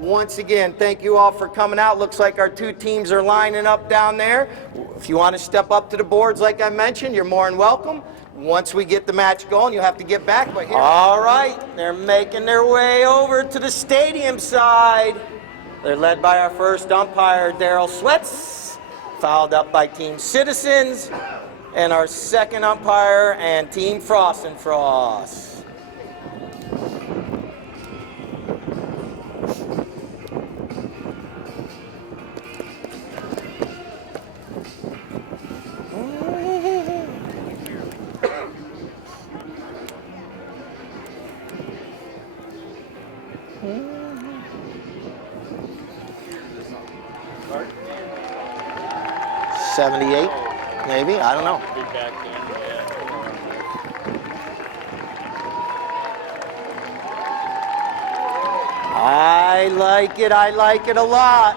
Once again, thank you all for coming out. Looks like our two teams are lining up down there. If you want to step up to the boards like I mentioned, you're more than welcome. Once we get the match going, you'll have to get back. But here, all right, they're making their way over to the stadium side. They're led by our first umpire, Daryl Sweats, fouled up by Team Citizens, and our second umpire and Team Frost and Frost. '78, maybe, I don't know. I like it a lot.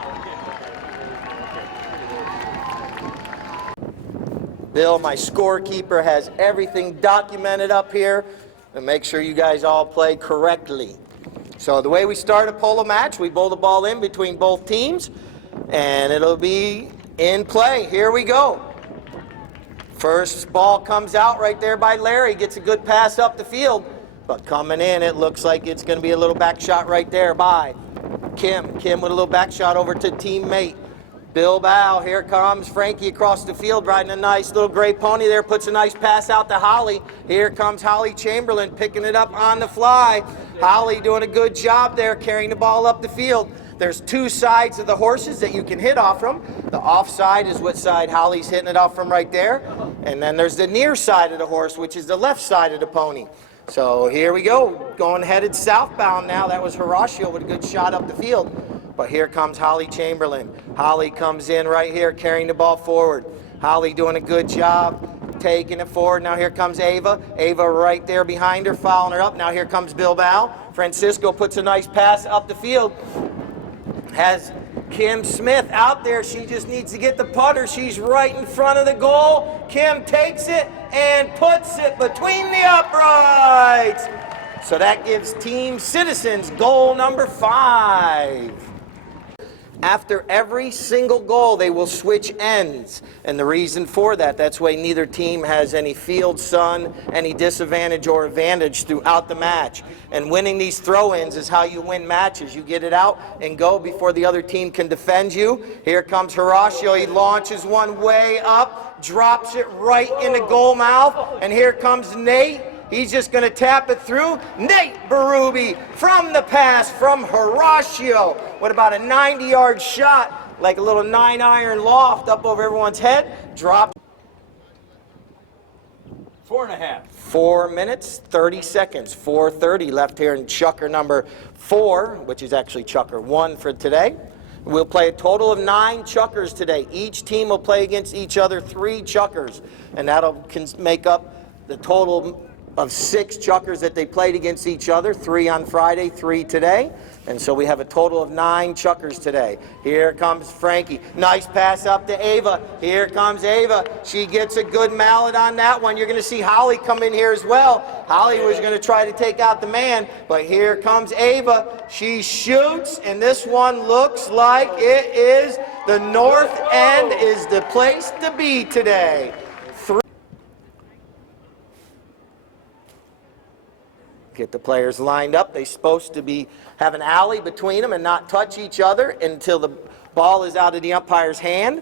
Bill, my scorekeeper, has everything documented up here to make sure you guys all play correctly. So the way we start a polo match, we bowl the ball in between both teams, and it'll be in play. Here we go. First ball comes out right there by Larry, gets a good pass up the field, but coming in, it looks like it's going to be a little back shot right there by Kim. Kim with a little back shot over to teammate Bilbao. Here comes Frankie across the field riding a nice little gray pony there, puts a nice pass out to Holly. Here comes Holly Chamberlain picking it up on the fly. Holly doing a good job there carrying the ball up the field. There's two sides of the horses that you can hit off from. The off side is what side Holly's hitting it off from right there. And then there's the near side of the horse, which is the left side of the pony. So here we go, going headed southbound now. That was Horatio with a good shot up the field. But here comes Holly Chamberlain. Holly comes in right here, carrying the ball forward. Holly doing a good job, taking it forward. Now here comes Ava. Ava right there behind her, following her up. Now here comes Bilbao. Francisco puts a nice pass up the field. Has Kim Smith out there. She just needs to get the putter. She's right in front of the goal. Kim takes it and puts it between the uprights. So that gives Team Citizens goal number 5. After every single goal, they will switch ends. And the reason for that, that's why neither team has any field sun, any disadvantage or advantage throughout the match. And winning these throw-ins is how you win matches. You get it out and go before the other team can defend you. Here comes Horatio. He launches one way up, drops it right in the goal mouth. And here comes Nate. He's just going to tap it through. Nate Berube from the pass from Horatio. What about a 90-yard shot, like a little 9-iron loft up over everyone's head. Drop. 4.5. 4 minutes, 30 seconds. 4:30 left here in chucker number 4, which is actually chucker 1 for today. We'll play a total of 9 chuckers today. Each team will play against each other 3 chuckers, and that'll make up the total of 6 chuckers that they played against each other, 3 on Friday, 3 today. And so we have a total of 9 chuckers today. Here comes Frankie. Nice pass up to Ava. Here comes Ava. She gets a good mallet on that one. You're going to see Holly come in here as well. Holly was going to try to take out the man, but here comes Ava. She shoots, and this one looks like it is the north end is the place to be today. Get the players lined up. They're supposed to have an alley between them and not touch each other until the ball is out of the umpire's hand.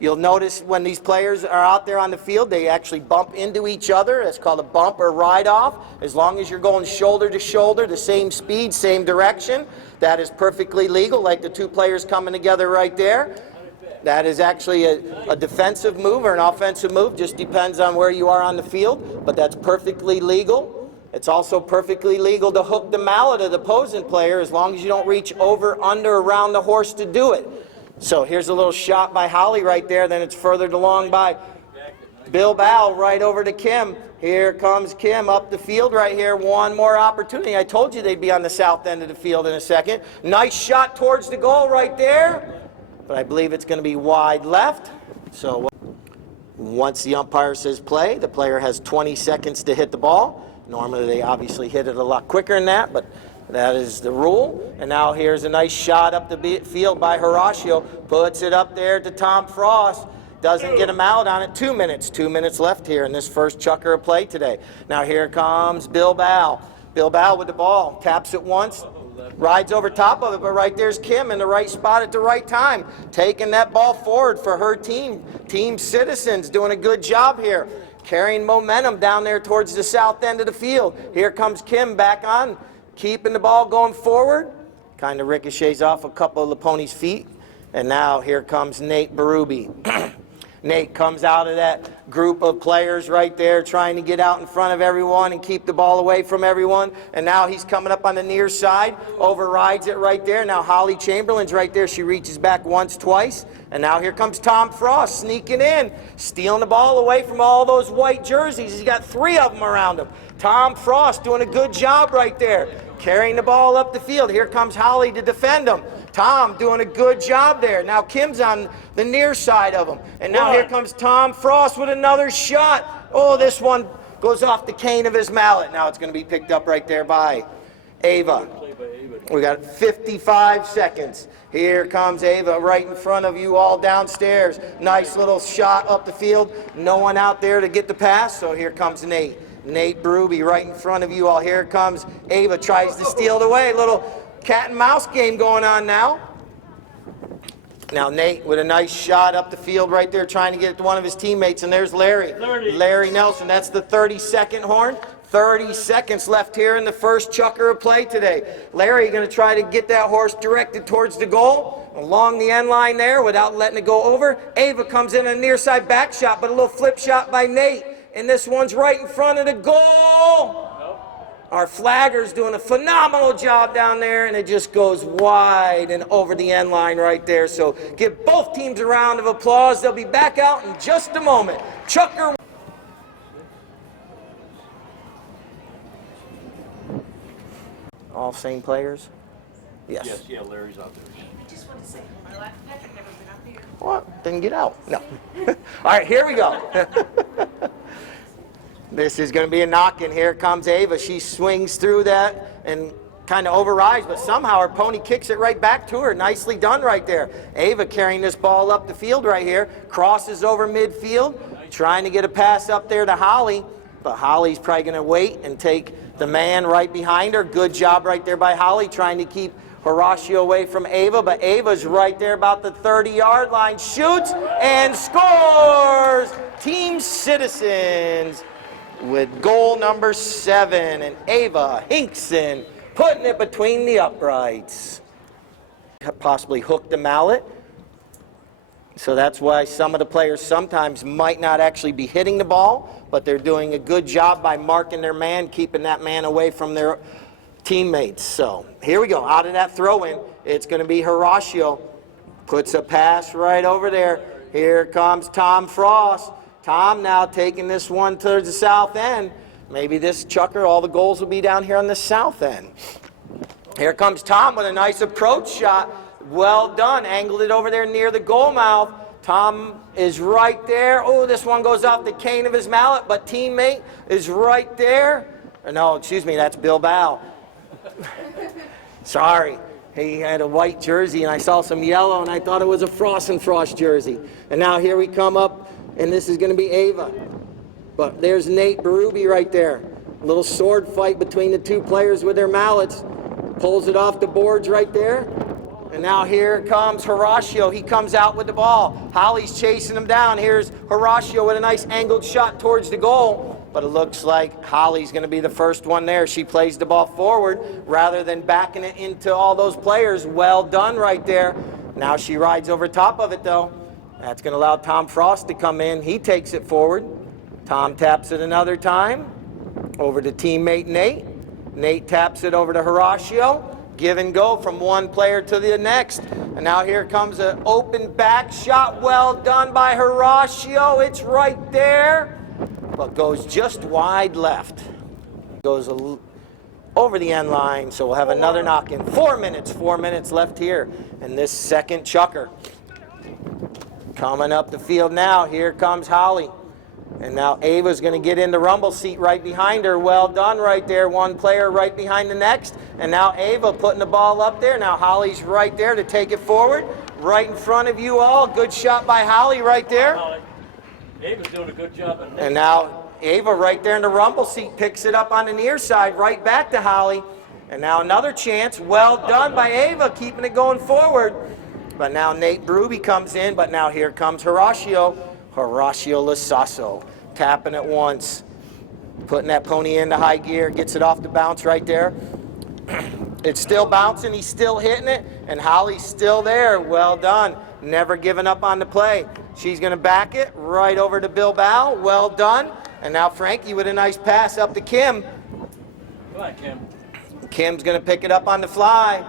You'll notice when these players are out there on the field, they actually bump into each other. That's called a bump or ride-off. As long as you're going shoulder to shoulder, the same speed, same direction, that is perfectly legal, like the two players coming together right there. That is actually a defensive move or an offensive move, just depends on where you are on the field, but that's perfectly legal. It's also perfectly legal to hook the mallet of the opposing player as long as you don't reach over, under, around the horse to do it. So here's a little shot by Holly right there, then it's furthered along by Bilbao right over to Kim. Here comes Kim up the field right here. One more opportunity. I told you they'd be on the south end of the field in a second. Nice shot towards the goal right there, but I believe it's going to be wide left. So once the umpire says play, the player has 20 seconds to hit the ball. Normally they obviously hit it a lot quicker than that, but that is the rule. And now here's a nice shot up the field by Horacio. Puts it up there to Tom Frost. Doesn't get him out on it. 2 minutes. 2 minutes left here in this first chukker of play today. Now here comes Bilbao. Bilbao with the ball. Taps it once. Rides over top of it, but right there's Kim in the right spot at the right time. Taking that ball forward for her team. Team Citizens doing a good job here. Carrying momentum down there towards the south end of the field. Here comes Kim back on. Keeping the ball going forward. Kind of ricochets off a couple of the pony's feet. And now here comes Nate Berube. Nate comes out of that group of players right there trying to get out in front of everyone and keep the ball away from everyone. And now he's coming up on the near side, overrides it right there. Now Holly Chamberlain's right there. She reaches back once, twice. And now here comes Tom Frost sneaking in, stealing the ball away from all those white jerseys. He's got 3 of them around him. Tom Frost doing a good job right there, carrying the ball up the field. Here comes Holly to defend him. Tom doing a good job there. Now Kim's on the near side of him. And now here comes Tom Frost with another shot. Oh, this one goes off the cane of his mallet. Now it's going to be picked up right there by Ava. We got 55 seconds. Here comes Ava right in front of you all downstairs. Nice little shot up the field. No one out there to get the pass, so here comes Nate. Nate Berube right in front of you all. Here comes Ava, tries to steal it away. Little cat and mouse game going on now. Now Nate with a nice shot up the field right there, trying to get it to one of his teammates, and there's Larry. Larry Nelson, that's the 30-second horn. 30 seconds left here in the first chukker of play today. Larry going to try to get that horse directed towards the goal, along the end line there without letting it go over. Ava comes in a near side back shot, but a little flip shot by Nate. And this one's right in front of the goal. Our flagger's doing a phenomenal job down there, and it just goes wide and over the end line right there. So give both teams a round of applause. They'll be back out in just a moment. Chukker. All same players? Yes. Yes, yeah, Larry's out there. I just want to say, my last Patrick never been up here. What? Didn't get out. No. All right, here we go. This is going to be a knock, and here comes Ava. She swings through that and kind of overrides, but somehow her pony kicks it right back to her. Nicely done right there. Ava carrying this ball up the field right here. Crosses over midfield, trying to get a pass up there to Holly, but Holly's probably going to wait and take the man right behind her. Good job right there by Holly, trying to keep Horacio away from Ava, but Ava's right there about the 30-yard line. Shoots and scores! Team Citizens with goal number 7, and Ava Hinkson putting it between the uprights. Possibly hooked the mallet. So that's why some of the players sometimes might not actually be hitting the ball, but they're doing a good job by marking their man, keeping that man away from their teammates. So here we go. Out of that throw-in, it's going to be Horacio. Puts a pass right over there. Here comes Tom Frost. Tom now taking this one towards the south end. Maybe this chukker, all the goals will be down here on the south end. Here comes Tom with a nice approach shot. Well done. Angled it over there near the goal mouth. Tom is right there. Oh, this one goes off the cane of his mallet, but teammate is right there. No, excuse me, that's Bilbao. Sorry. He had a white jersey, and I saw some yellow, and I thought it was a Frost and Frost jersey. And now here we come up, and this is going to be Ava. But there's Nate Berube right there. A little sword fight between the two players with their mallets. Pulls it off the boards right there. And now here comes Horacio. He comes out with the ball. Holly's chasing him down. Here's Horacio with a nice angled shot towards the goal. But it looks like Holly's going to be the first one there. She plays the ball forward rather than backing it into all those players. Well done right there. Now she rides over top of it, though. That's going to allow Tom Frost to come in. He takes it forward. Tom taps it another time. Over to teammate Nate. Nate taps it over to Horacio. Give and go from one player to the next. And now here comes an open back shot. Well done by Horacio. It's right there, but goes just wide left. Goes over the end line, so we'll have another knock-in. 4 minutes left here in this second chukker. Coming up the field now, here comes Holly. And now Ava's going to get in the rumble seat right behind her. Well done right there. One player right behind the next. And now Ava putting the ball up there. Now Holly's right there to take it forward. Right in front of you all. Good shot by Holly right there. Ava's doing a good job. And now Ava right there in the rumble seat picks it up on the near side. Right back to Holly. And now another chance. Well done by Ava, keeping it going forward. But now Nate Bruby comes in. But now here comes Horacio. Horacio Lasasso tapping it once, putting that pony into high gear, gets it off the bounce right there. It's still bouncing, he's still hitting it, and Holly's still there. Well done, never giving up on the play. She's going to back it right over to Bilbao. Well done. And now Frankie with a nice pass up to Kim. Go ahead, Kim. Kim's going to pick it up on the fly,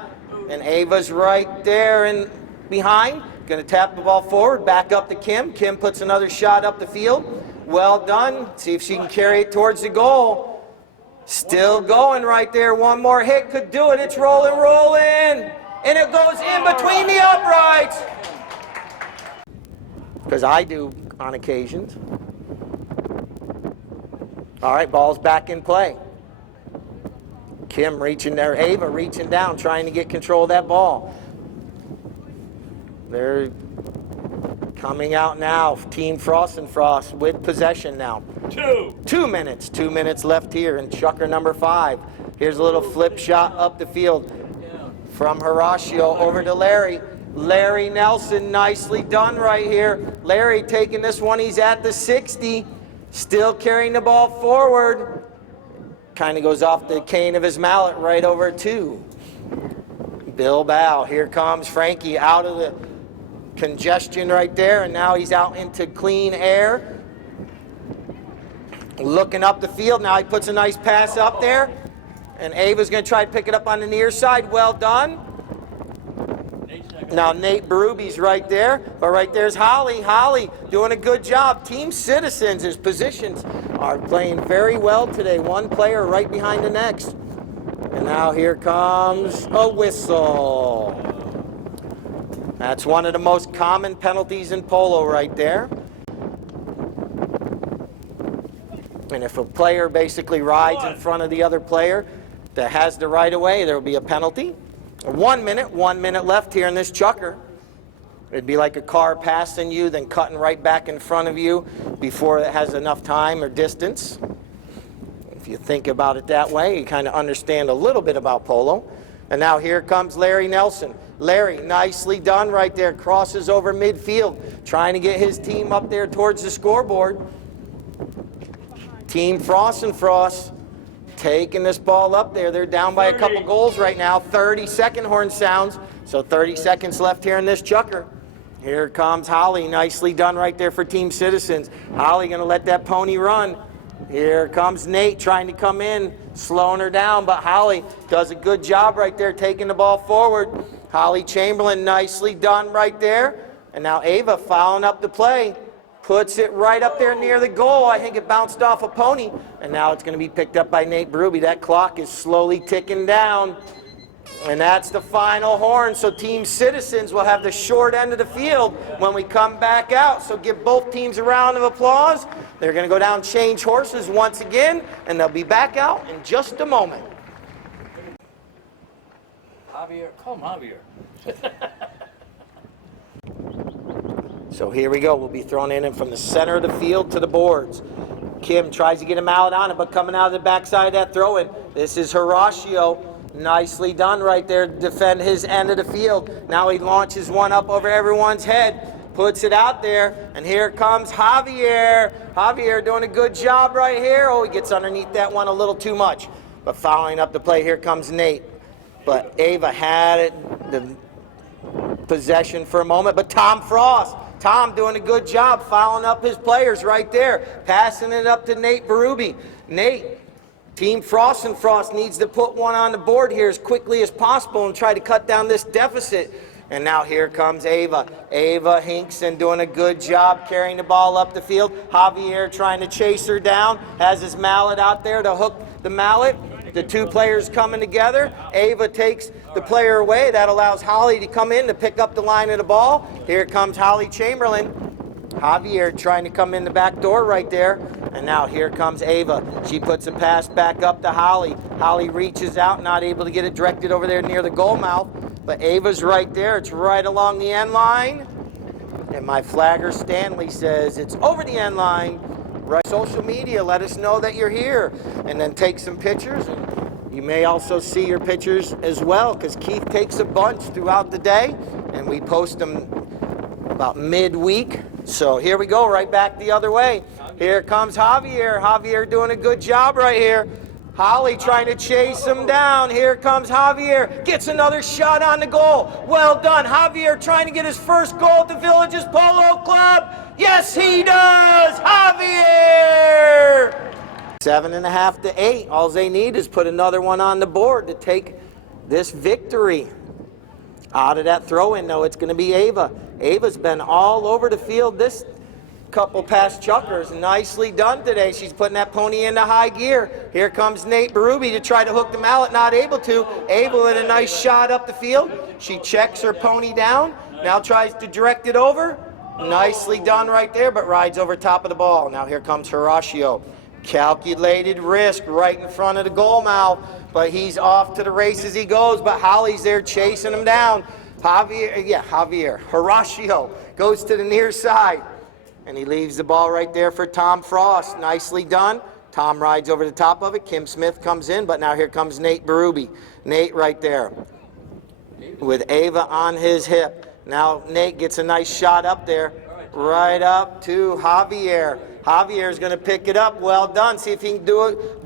and Ava's right there and behind. Going to tap the ball forward, back up to Kim. Kim puts another shot up the field. Well done. See if she can carry it towards the goal. Still going right there. One more hit could do it. It's rolling. And it goes in between the uprights. Because I do on occasions. All right, ball's back in play. Kim reaching there, Ava reaching down, trying to get control of that ball. They're coming out now. Team Frost and Frost with possession now. 2 minutes. 2 minutes left here in chukker number 5. Here's a little flip shot up the field from Horacio over to Larry. Larry Nelson, nicely done right here. Larry taking this one. He's at the 60. Still carrying the ball forward. Kind of goes off the cane of his mallet right over to Bilbao. Here comes Frankie out of the congestion right there, and now he's out into clean air. Looking up the field, now he puts a nice pass up there, and Ava's going to try to pick it up on the near side. Well done. Now Nate Berube's right there, but right there's Holly. Holly doing a good job. Team Citizens, his positions are playing very well today. One player right behind the next. And now here comes a whistle. That's one of the most common penalties in polo right there. And if a player basically rides in front of the other player that has the right of way, there will be a penalty. 1 minute left here in this chukker. It'd be like a car passing you, then cutting right back in front of you before it has enough time or distance. If you think about it that way, you kind of understand a little bit about polo. And now here comes Larry Nelson. Larry, nicely done right there. Crosses over midfield, trying to get his team up there towards the scoreboard. Team Frost and Frost taking this ball up there. They're down by a couple goals right now. 30-second horn sounds. So 30 seconds left here in this chukker. Here comes Holly. Nicely done right there for Team Citizens. Holly going to let that pony run. Here comes Nate trying to come in, slowing her down, but Holly does a good job right there taking the ball forward. Holly Chamberlain, nicely done right there. And now Ava following up the play, puts it right up there near the goal. I think it bounced off a pony, and now it's going to be picked up by Nate Berube. That clock is slowly ticking down, and that's the final horn. So Team Citizens will have the short end of the field when we come back out. So give both teams a round of applause. They're going to go down, change horses once again, and they'll be back out in just a moment. Javier, call him Javier. So here we go. We'll be thrown in from the center of the field to the boards. Kim tries to get him out on it, but coming out of the backside of that throw-in, this is Horacio. Nicely done right there to defend his end of the field. Now he launches one up over everyone's head, puts it out there, and here comes Javier. Javier doing a good job right here. Oh, he gets underneath that one a little too much. But following up the play, here comes Nate. But Ava had it, the possession for a moment, but Tom Frost. Tom doing a good job following up his players right there, passing it up to Nate Berube. Nate, Team Frost and Frost needs to put one on the board here as quickly as possible and try to cut down this deficit. And now here comes Ava. Ava Hinkson doing a good job carrying the ball up the field. Javier trying to chase her down, has his mallet out there to hook the mallet. The two players coming together. Ava takes the player away. That allows Holly to come in to pick up the line of the ball. Here comes Holly Chamberlain. Javier trying to come in the back door right there. And now here comes Ava. She puts a pass back up to Holly. Holly reaches out, not able to get it directed over there near the goal mouth. But Ava's right there. It's right along the end line. And my flagger Stanley says it's over the end line. Right, social media, let us know that you're here, and then take some pictures. And you may also see your pictures as well, because Keith takes a bunch throughout the day, and we post them about midweek. So here we go, right back the other way. Here comes Javier. Javier doing a good job right here. Holly trying to chase him down. Here comes Javier. Gets another shot on the goal. Well done. Javier trying to get his first goal at the Villages Polo Club. Yes, he does. Javier! 7.5 to 8. All they need is put another one on the board to take this victory. Out of that throw-in, though, it's going to be Ava. Ava's been all over the field this couple past chuckers. Nicely done today. She's putting that pony into high gear. Here comes Nate Berube to try to hook the mallet, not able to. Ava with a nice shot up the field. She checks her pony down, now tries to direct it over. Nicely done right there, but rides over top of the ball. Now here comes Horacio. Calculated risk right in front of the goal mouth, but he's off to the races he goes, but Holly's there chasing him down. Javier. Horacio goes to the near side. And he leaves the ball right there for Tom Frost. Nicely done. Tom rides over the top of it. Kim Smith comes in, but now here comes Nate Berube. Nate right there with Ava on his hip. Now Nate gets a nice shot up there, right up to Javier. Javier's going to pick it up. Well done. See if he can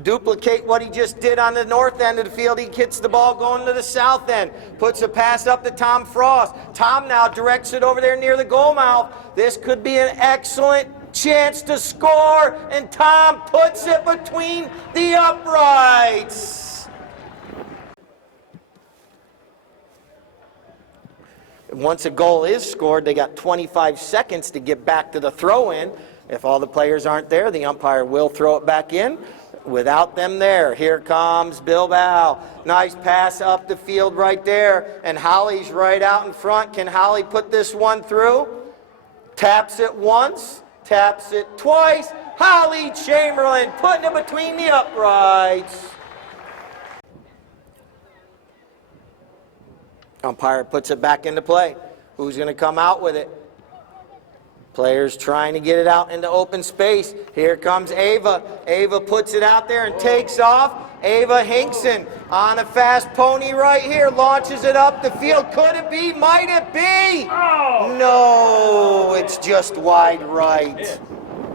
duplicate what he just did on the north end of the field. He gets the ball going to the south end. Puts a pass up to Tom Frost. Tom now directs it over there near the goal mouth. This could be an excellent chance to score, and Tom puts it between the uprights. Once a goal is scored, they got 25 seconds to get back to the throw-in. If all the players aren't there, the umpire will throw it back in. Without them there, here comes Bilbao. Nice pass up the field right there, and Holly's right out in front. Can Holly put this one through? Taps it once, taps it twice. Holly Chamberlain putting it between the uprights. Umpire puts it back into play. Who's going to come out with it? Players trying to get it out into open space. Here comes Ava. Ava puts it out there and takes off. Ava Hinkson on a fast pony right here. Launches it up the field. Could it be? Might it be? Oh. No, it's just wide right.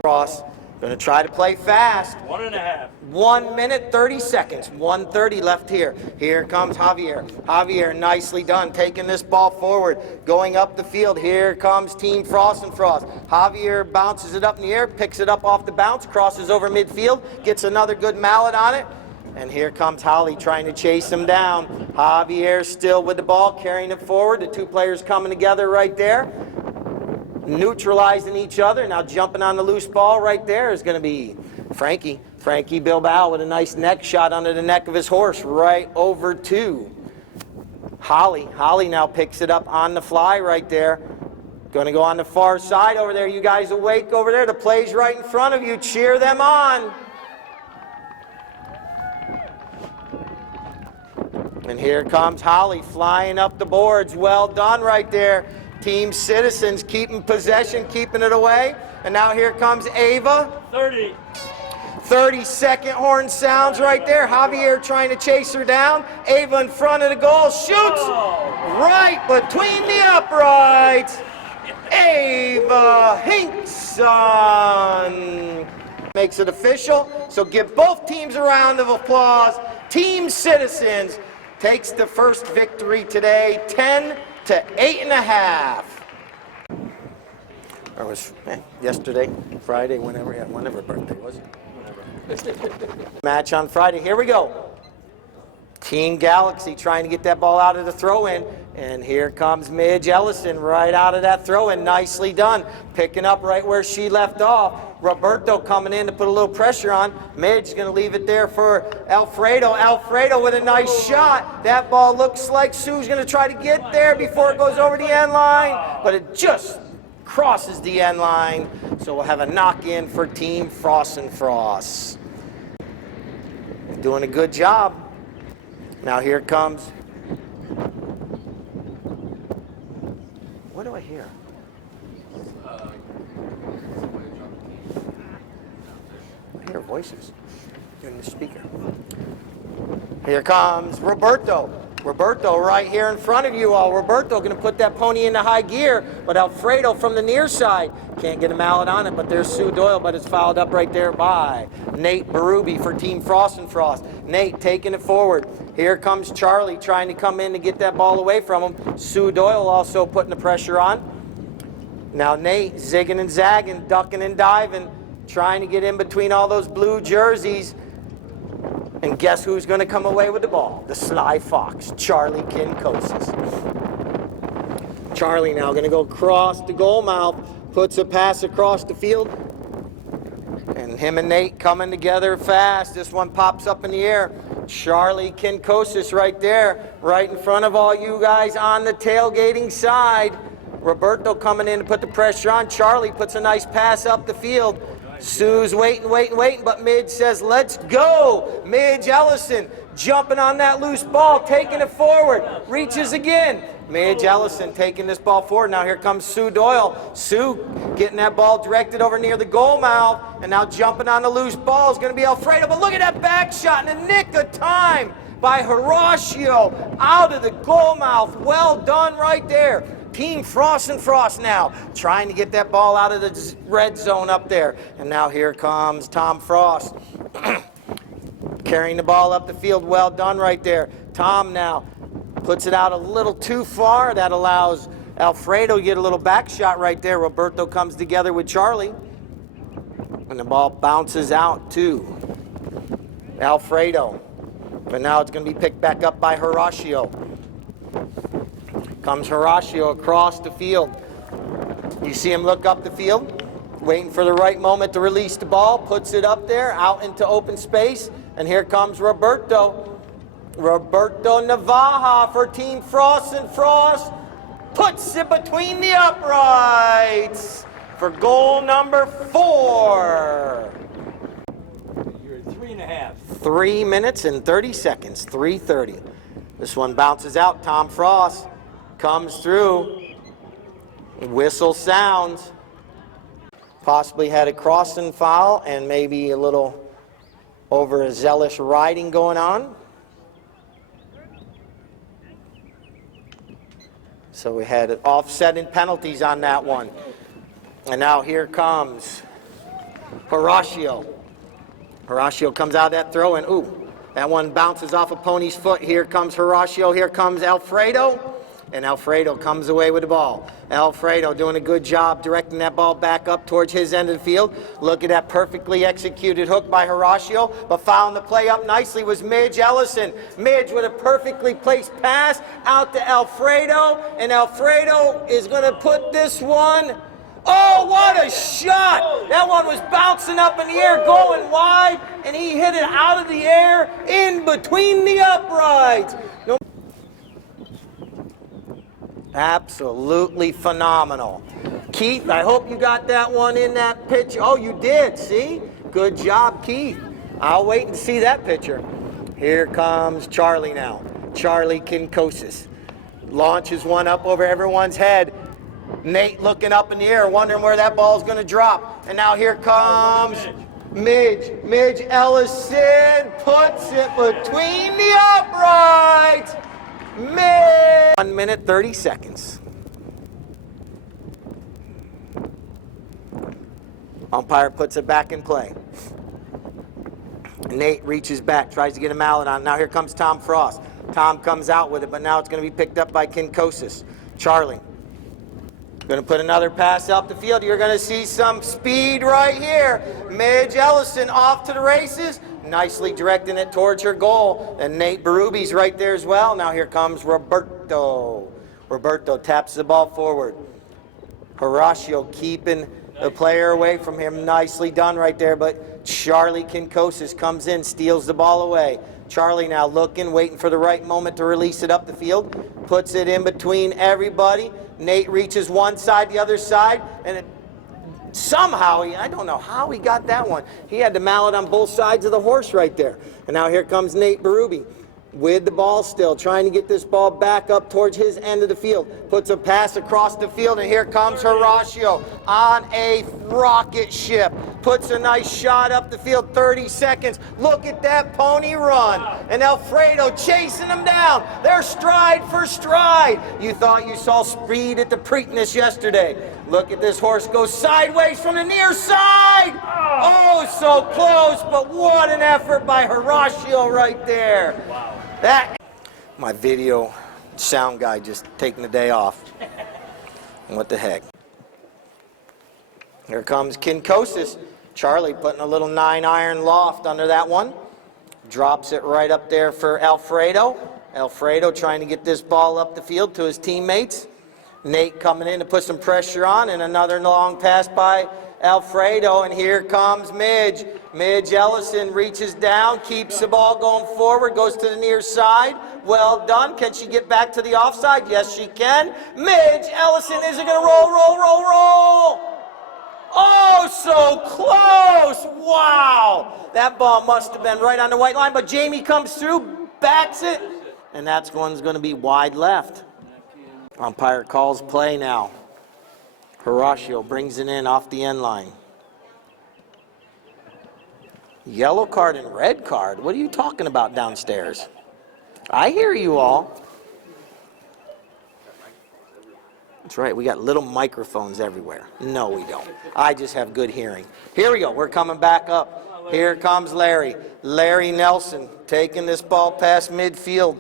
Cross. Going to try to play fast. 1.5. 1 minute, 30 seconds. 1:30 left here. Here comes Javier. Javier, nicely done, taking this ball forward, going up the field. Here comes Team Frost and Frost. Javier bounces it up in the air, picks it up off the bounce, crosses over midfield, gets another good mallet on it. And here comes Holly trying to chase him down. Javier still with the ball, carrying it forward. The two players coming together right there, neutralizing each other. Now jumping on the loose ball right there is going to be Frankie. Frankie Bilbao with a nice neck shot under the neck of his horse right over to Holly. Holly now picks it up on the fly right there. Going to go on the far side over there. You guys awake over there? The play's right in front of you. Cheer them on. And here comes Holly flying up the boards. Well done right there. Team Citizens keeping possession, keeping it away. And now here comes Ava. 30. 30-second horn sounds right there. Javier trying to chase her down. Ava in front of the goal, shoots right between the uprights. Ava Hinkson makes it official. So give both teams a round of applause. Team Citizens takes the first victory today, 10 to 8.5. Or was yesterday, Friday, whenever birthday was it? Match on Friday. Here we go. Team Galaxy trying to get that ball out of the throw-in. And here comes Midge Ellison right out of that throw-in. Nicely done. Picking up right where she left off. Roberto coming in to put a little pressure on. Midge going to leave it there for Alfredo. Alfredo with a nice shot. That ball looks like Sue's going to try to get there before it goes over the end line. But it just crosses the end line. So we'll have a knock-in for Team Frost and Frost. Doing a good job. Now here comes. What do I hear? I hear voices in the speaker. Here comes Roberto. Roberto right here in front of you all. Roberto going to put that pony into high gear, but Alfredo from the near side can't get a mallet on it, but there's Sue Doyle, but it's fouled up right there by Nate Berube for Team Frost and Frost. Nate taking it forward. Here comes Charlie trying to come in to get that ball away from him. Sue Doyle also putting the pressure on. Now Nate zigging and zagging, ducking and diving, trying to get in between all those blue jerseys. And guess who's going to come away with the ball? The Sly Fox, Charlie Kinkosis. Charlie now going to go across the goal mouth, puts a pass across the field. And him and Nate coming together fast. This one pops up in the air. Charlie Kinkosis right there, right in front of all you guys on the tailgating side. Roberto coming in to put the pressure on. Charlie puts a nice pass up the field. Sue's waiting, but Midge says, let's go. Midge Ellison jumping on that loose ball, taking it forward, reaches again. Midge Ellison taking this ball forward. Now here comes Sue Doyle. Sue getting that ball directed over near the goal mouth, and now jumping on the loose ball is going to be Alfredo. But look at that back shot in the nick of time by Horacio out of the goal mouth. Well done right there. Team Frost and Frost now trying to get that ball out of the red zone up there. And now here comes Tom Frost carrying the ball up the field. Well done right there. Tom now puts it out a little too far. That allows Alfredo to get a little back shot right there. Roberto comes together with Charlie. And the ball bounces out to Alfredo. But now it's going to be picked back up by Horacio. Comes Horacio across the field. You see him look up the field, waiting for the right moment to release the ball, puts it up there, out into open space, and here comes Roberto. Roberto Navaja for Team Frost and Frost puts it between the uprights for goal number 4. You're at 3.5. 3 minutes and 30 seconds, 3:30. This one bounces out. Tom Frost comes through. Whistle sounds. Possibly had a crossing foul and maybe a little overzealous riding going on. So we had offsetting penalties on that one. And now here comes Horacio. Horacio comes out of that throw and ooh, that one bounces off a pony's foot. Here comes Horacio, here comes Alfredo. And Alfredo comes away with the ball. Alfredo doing a good job directing that ball back up towards his end of the field. Look at that perfectly executed hook by Horacio. But fouling the play up nicely was Midge Ellison. Midge with a perfectly placed pass out to Alfredo. And Alfredo is going to put this one. Oh, what a shot! That one was bouncing up in the air, going wide, and he hit it out of the air in between the uprights. No. Absolutely phenomenal. Keith, I hope you got that one in that picture. Oh, you did, see? Good job, Keith. I'll wait and see that picture. Here comes Charlie now. Charlie Kinkosis. Launches one up over everyone's head. Nate looking up in the air, wondering where that ball's going to drop. And now here comes Midge Ellison puts it between the uprights. 1 minute, 30 seconds. Umpire puts it back in play. Nate reaches back, tries to get a mallet on. Now here comes Tom Frost. Tom comes out with it, but now it's going to be picked up by Kinkosis. Charlie. Going to put another pass up the field. You're going to see some speed right here. Midge Ellison off to the races. Nicely directing it towards her goal. And Nate Berube right there as well. Now here comes Roberto. Roberto taps the ball forward. Horacio keeping the player away from him. Nicely done right there. But Charlie Kinkosis comes in, steals the ball away. Charlie now looking, waiting for the right moment to release it up the field. Puts it in between everybody. Nate reaches one side, the other side, and somehow, I don't know how he got that one. He had the mallet on both sides of the horse right there. And now here comes Nate Berube with the ball still, trying to get this ball back up towards his end of the field. Puts a pass across the field, and here comes Horacio on a rocket ship. Puts a nice shot up the field, 30 seconds. Look at that pony run. And Alfredo chasing them down. They're stride for stride. You thought you saw speed at the Preakness yesterday. Look at this horse go sideways from the near side. Oh, so close, but what an effort by Horacio right there. That, my video sound guy just taking the day off. What the heck? Here comes Kinkosis. Charlie putting a little 9-iron loft under that one. Drops it right up there for Alfredo. Alfredo trying to get this ball up the field to his teammates. Nate coming in to put some pressure on, and another long pass by Alfredo, and here comes Midge. Midge Ellison reaches down, keeps the ball going forward, goes to the near side. Well done. Can she get back to the offside? Yes, she can. Midge Ellison, is it going to roll? Oh, so close. Wow. That ball must have been right on the white line, but Jamie comes through, bats it, and that one's going to be wide left. Umpire calls play now. Horacio brings it in off the end line. Yellow card and red card? What are you talking about downstairs? I hear you all. That's right, we got little microphones everywhere. No, we don't. I just have good hearing. Here we go, we're coming back up. Here comes Larry. Larry Nelson taking this ball past midfield.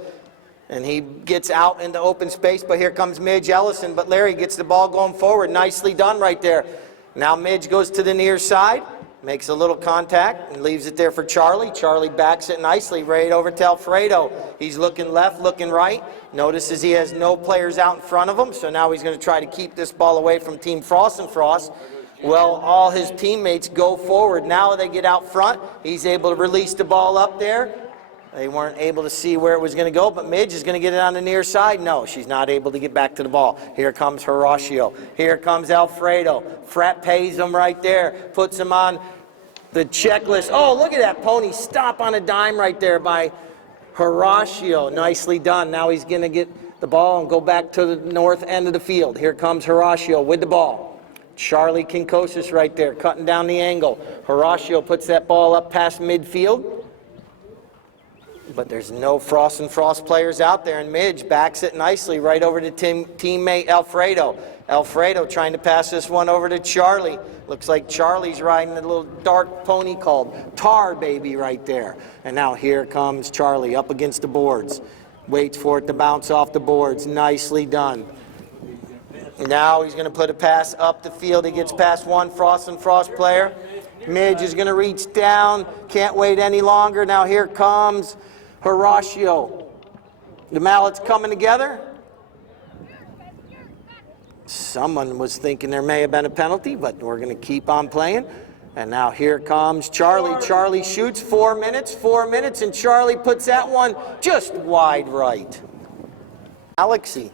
And he gets out into open space, but here comes Midge Ellison. But Larry gets the ball going forward. Nicely done right there. Now Midge goes to the near side, makes a little contact, and leaves it there for Charlie. Charlie backs it nicely right over to Alfredo. He's looking left, looking right. Notices he has no players out in front of him, so now he's going to try to keep this ball away from Team Frost and Frost. Well, all his teammates go forward. Now they get out front. He's able to release the ball up there. They weren't able to see where it was going to go, but Midge is going to get it on the near side. No, she's not able to get back to the ball. Here comes Horacio. Here comes Alfredo. Frat pays him right there. Puts him on the checklist. Oh, look at that pony stop on a dime right there by Horacio. Nicely done. Now he's going to get the ball and go back to the north end of the field. Here comes Horacio with the ball. Charlie Kinkosis right there cutting down the angle. Horacio puts that ball up past midfield. But there's no Frost and Frost players out there, and Midge backs it nicely right over to teammate Alfredo. Alfredo trying to pass this one over to Charlie. Looks like Charlie's riding a little dark pony called Tar Baby right there. And now here comes Charlie up against the boards. Waits for it to bounce off the boards. Nicely done. Now he's going to put a pass up the field. He gets past one Frost and Frost player. Midge is going to reach down. Can't wait any longer. Now here comes Horacio. The mallets coming together. Someone was thinking there may have been a penalty, but we're going to keep on playing. And now here comes Charlie. Charlie shoots 4 minutes, and Charlie puts that one just wide right. Alexi.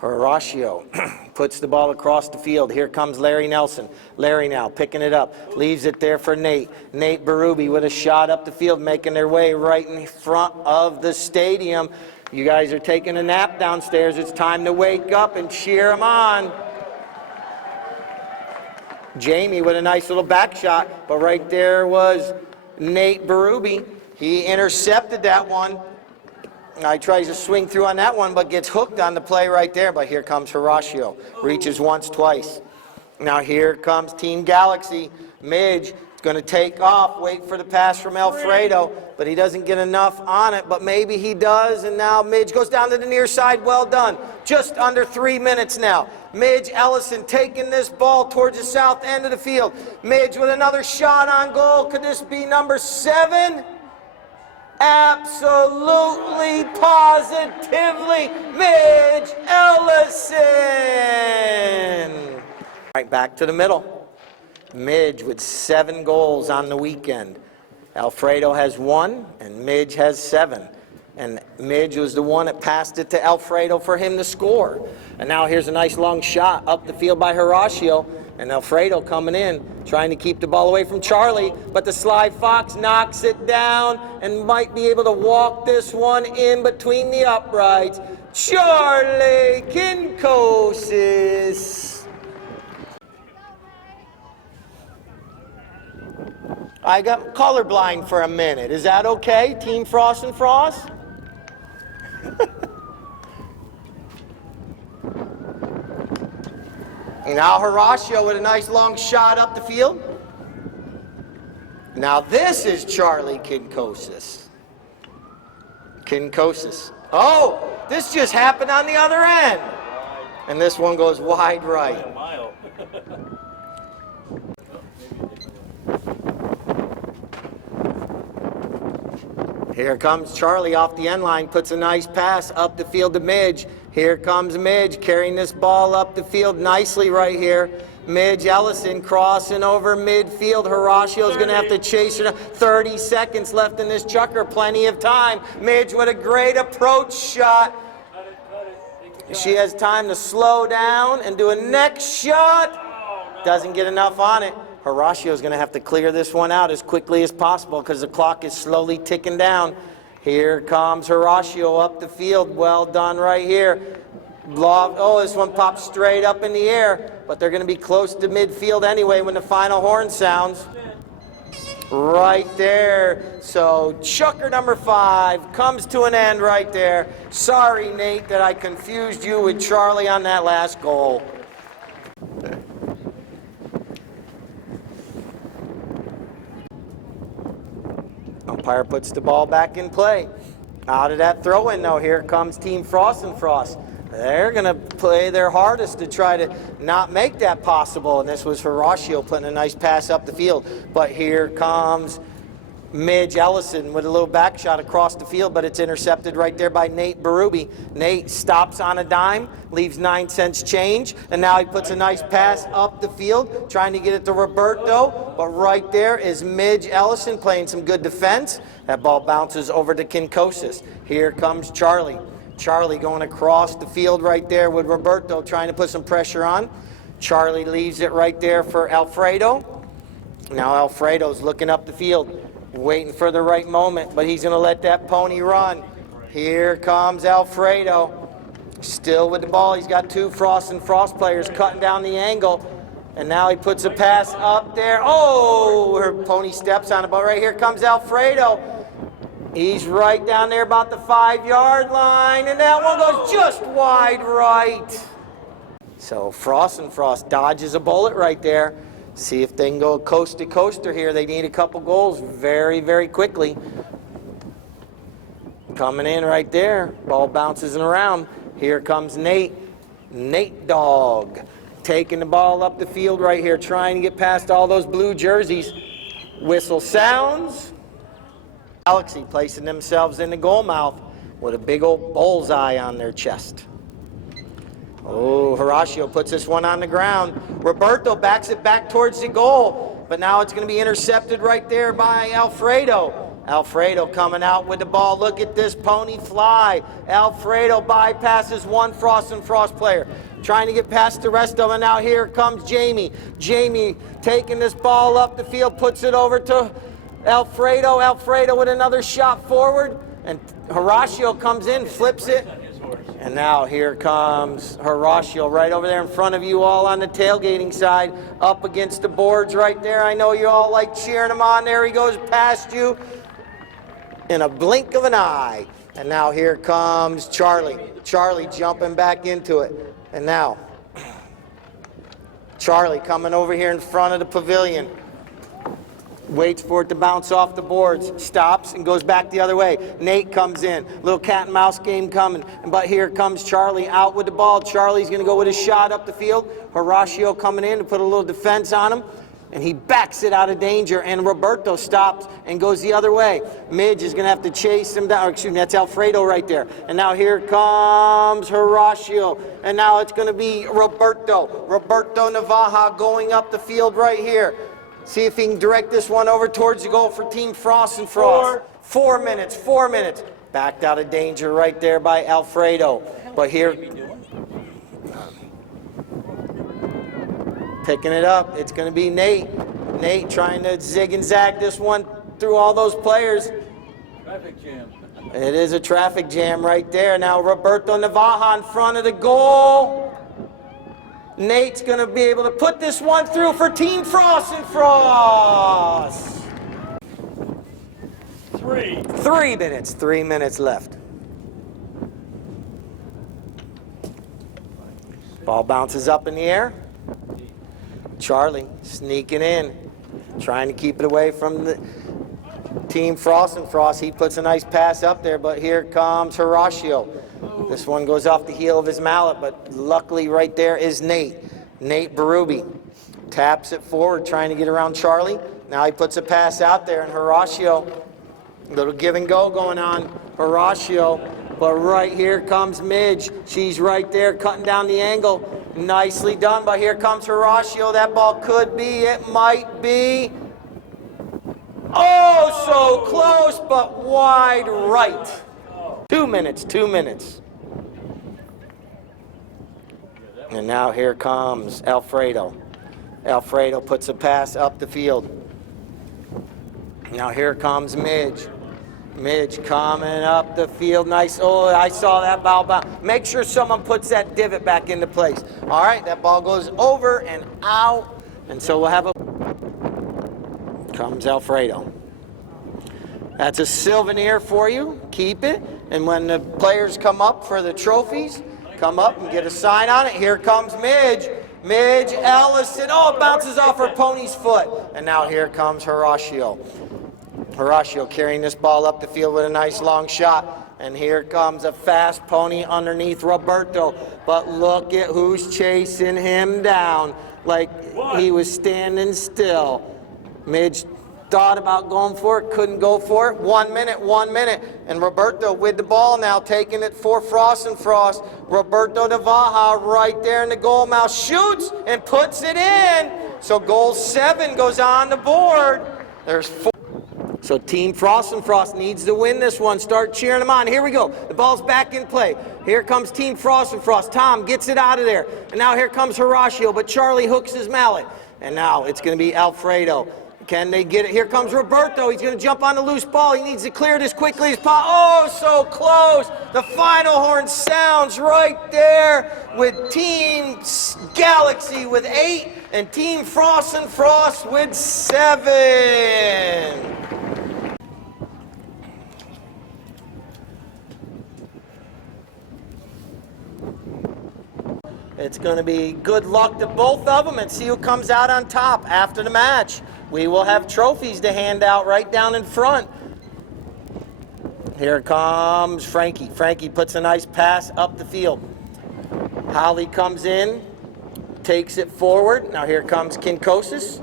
Horacio puts the ball across the field. Here comes Larry Nelson. Larry now picking it up. Leaves it there for Nate. Nate Berube with a shot up the field, making their way right in front of the stadium. You guys are taking a nap downstairs. It's time to wake up and cheer them on. Jamie with a nice little back shot, but right there was Nate Berube. He intercepted that one. He tries to swing through on that one, but gets hooked on the play right there. But here comes Horacio. Reaches once, twice. Now here comes Team Galaxy. Midge is going to take off, wait for the pass from Alfredo, but he doesn't get enough on it, but maybe he does, and now Midge goes down to the near side. Well done. Just under 3 minutes now. Midge Ellison taking this ball towards the south end of the field. Midge with another shot on goal. Could this be number 7? Absolutely, positively, Midge Ellison. Right back to the middle. Midge with 7 goals on the weekend. Alfredo has 1, and Midge has 7. And Midge was the one that passed it to Alfredo for him to score. And now here's a nice long shot up the field by Horacio. And Alfredo coming in, trying to keep the ball away from Charlie. But the Sly Fox knocks it down and might be able to walk this one in between the uprights. Charlie Kinkosis. I got colorblind for a minute. Is that okay, Team Frost and Frost? And now Horacio with a nice long shot up the field. Now this is Charlie Kinkosis. Kinkosis. Oh, this just happened on the other end. And this one goes wide right. Here comes Charlie off the end line, puts a nice pass up the field to Midge. Here comes Midge carrying this ball up the field nicely right here. Midge Ellison crossing over midfield. Horacio's going to have to chase it. 30 seconds left in this chucker, plenty of time. Midge with a great approach shot. She has time to slow down and do a next shot. Doesn't get enough on it. Horacio's going to have to clear this one out as quickly as possible because the clock is slowly ticking down. Here comes Horacio up the field. Well done right here. Oh, this one pops straight up in the air, but they're going to be close to midfield anyway when the final horn sounds. Right there. So chucker number 5 comes to an end right there. Sorry, Nate, that I confused you with Charlie on that last goal. Umpire puts the ball back in play. Out of that throw-in, though, here comes Team Frost and Frost. They're going to play their hardest to try to not make that possible. And this was Horacio putting a nice pass up the field. But here comes Midge Ellison with a little back shot across the field, but it's intercepted right there by Nate Berube. Nate stops on a dime, leaves 9 cents change, and now he puts a nice pass up the field, trying to get it to Roberto, but right there is Midge Ellison playing some good defense. That ball bounces over to Kinkosis. Here comes Charlie. Charlie going across the field right there with Roberto, trying to put some pressure on. Charlie leaves it right there for Alfredo. Now Alfredo's looking up the field, waiting for the right moment, but he's going to let that pony run. Here comes Alfredo. Still with the ball. He's got 2 Frost and Frost players cutting down the angle. And now he puts a pass up there. Oh, her pony steps on it. But right here comes Alfredo. He's right down there about the 5-yard line. And that one goes just wide right. So Frost and Frost dodges a bullet right there. See if they can go coast to coaster here. They need a couple goals very, very quickly. Coming in right there. Ball bounces around. Here comes Nate. Nate Dogg taking the ball up the field right here, trying to get past all those blue jerseys. Whistle sounds. Galaxy placing themselves in the goal mouth with a big old bullseye on their chest. Oh, Horacio puts this one on the ground. Roberto backs it back towards the goal, but now it's going to be intercepted right there by Alfredo. Alfredo coming out with the ball. Look at this pony fly. Alfredo bypasses one Frost and Frost player, trying to get past the rest of them. Now here comes Jamie. Jamie taking this ball up the field, puts it over to Alfredo. Alfredo with another shot forward, and Horacio comes in, flips it, And now here comes Horacio right over there in front of you all on the tailgating side, up against the boards right there. I know you all like cheering him on. There he goes past you in a blink of an eye. And now here comes Charlie. Charlie jumping back into it. And now Charlie coming over here in front of the pavilion. Waits for it to bounce off the boards, stops, and goes back the other way. Nate comes in, little cat and mouse game coming, but here comes Charlie out with the ball. Charlie's gonna go with his shot up the field. Horacio coming in to put a little defense on him, and he backs it out of danger, and Roberto stops and goes the other way. Midge is gonna have to chase him down, or excuse me, that's Alfredo right there. And now here comes Horacio, and now it's gonna be Roberto. Roberto Navaja going up the field right here. See if he can direct this one over towards the goal for Team Frost and Frost. 4 minutes, 4 minutes. Backed out of danger right there by Alfredo. But here, picking it up, it's going to be Nate. Nate trying to zig and zag this one through all those players. Traffic jam. It is a traffic jam right there. Now Roberto Navaja in front of the goal. Nate's going to be able to put this one through for Team Frost and Frost. 3 minutes, 3 minutes left. Ball bounces up in the air. Charlie sneaking in, trying to keep it away from the Team Frost and Frost. He puts a nice pass up there, but here comes Horacio. This one goes off the heel of his mallet, but luckily right there is Nate. Nate Berube taps it forward, trying to get around Charlie. Now he puts a pass out there, and Horacio, little give and go going on. Horacio, but right here comes Midge. She's right there cutting down the angle. Nicely done, but here comes Horacio. That ball could be, it might be. Oh, so close, but wide right. 2 minutes, 2 minutes. And now here comes Alfredo. Alfredo puts a pass up the field. Now here comes Midge. Midge coming up the field. Nice. Oh, I saw that ball bounce. Make sure someone puts that divot back into place. All right, that ball goes over and out. And so we'll have a... Comes Alfredo. That's a souvenir for you. Keep it. And when the players come up for the trophies, come up and get a sign on it. Here comes Midge. Midge Ellison. Oh, it bounces off her pony's foot. And now here comes Horacio. Horacio carrying this ball up the field with a nice long shot. And here comes a fast pony underneath Roberto. But look at who's chasing him down like he was standing still. Midge thought about going for it, couldn't go for it. 1 minute, 1 minute. And Roberto with the ball now, taking it for Frost and Frost. Roberto Navaja right there in the goal mouth, shoots and puts it in. So goal 7 goes on the board. There's 4. So Team Frost and Frost needs to win this one. Start cheering them on. Here we go. The ball's back in play. Here comes Team Frost and Frost. Tom gets it out of there. And now here comes Horacio, but Charlie hooks his mallet. And now it's going to be Alfredo. Can they get it? Here comes Roberto. He's going to jump on the loose ball. He needs to clear it as quickly as possible. Oh, so close. The final horn sounds right there with Team Galaxy with 8 and Team Frost and Frost with 7. It's going to be good luck to both of them and see who comes out on top after the match. We will have trophies to hand out right down in front. Here comes Frankie. Frankie puts a nice pass up the field. Holly comes in, takes it forward. Now here comes Kinkosis.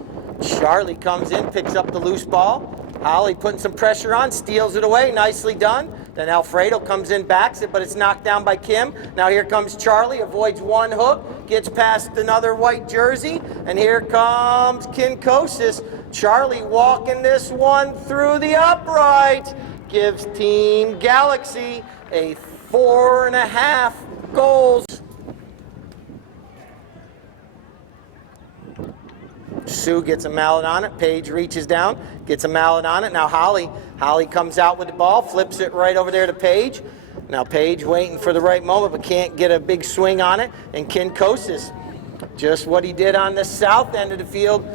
Charlie comes in, picks up the loose ball. Holly putting some pressure on, steals it away. Nicely done. Then Alfredo comes in, backs it, but it's knocked down by Kim. Now here comes Charlie, avoids one hook, gets past another white jersey, and here comes Kinkosis. Charlie walking this one through the upright. Gives Team Galaxy a 4.5 goals. Sue gets a mallet on it. Paige reaches down, gets a mallet on it. Now Holly comes out with the ball, flips it right over there to Paige. Now Paige waiting for the right moment, but can't get a big swing on it. And Kinkosis, just what he did on the south end of the field.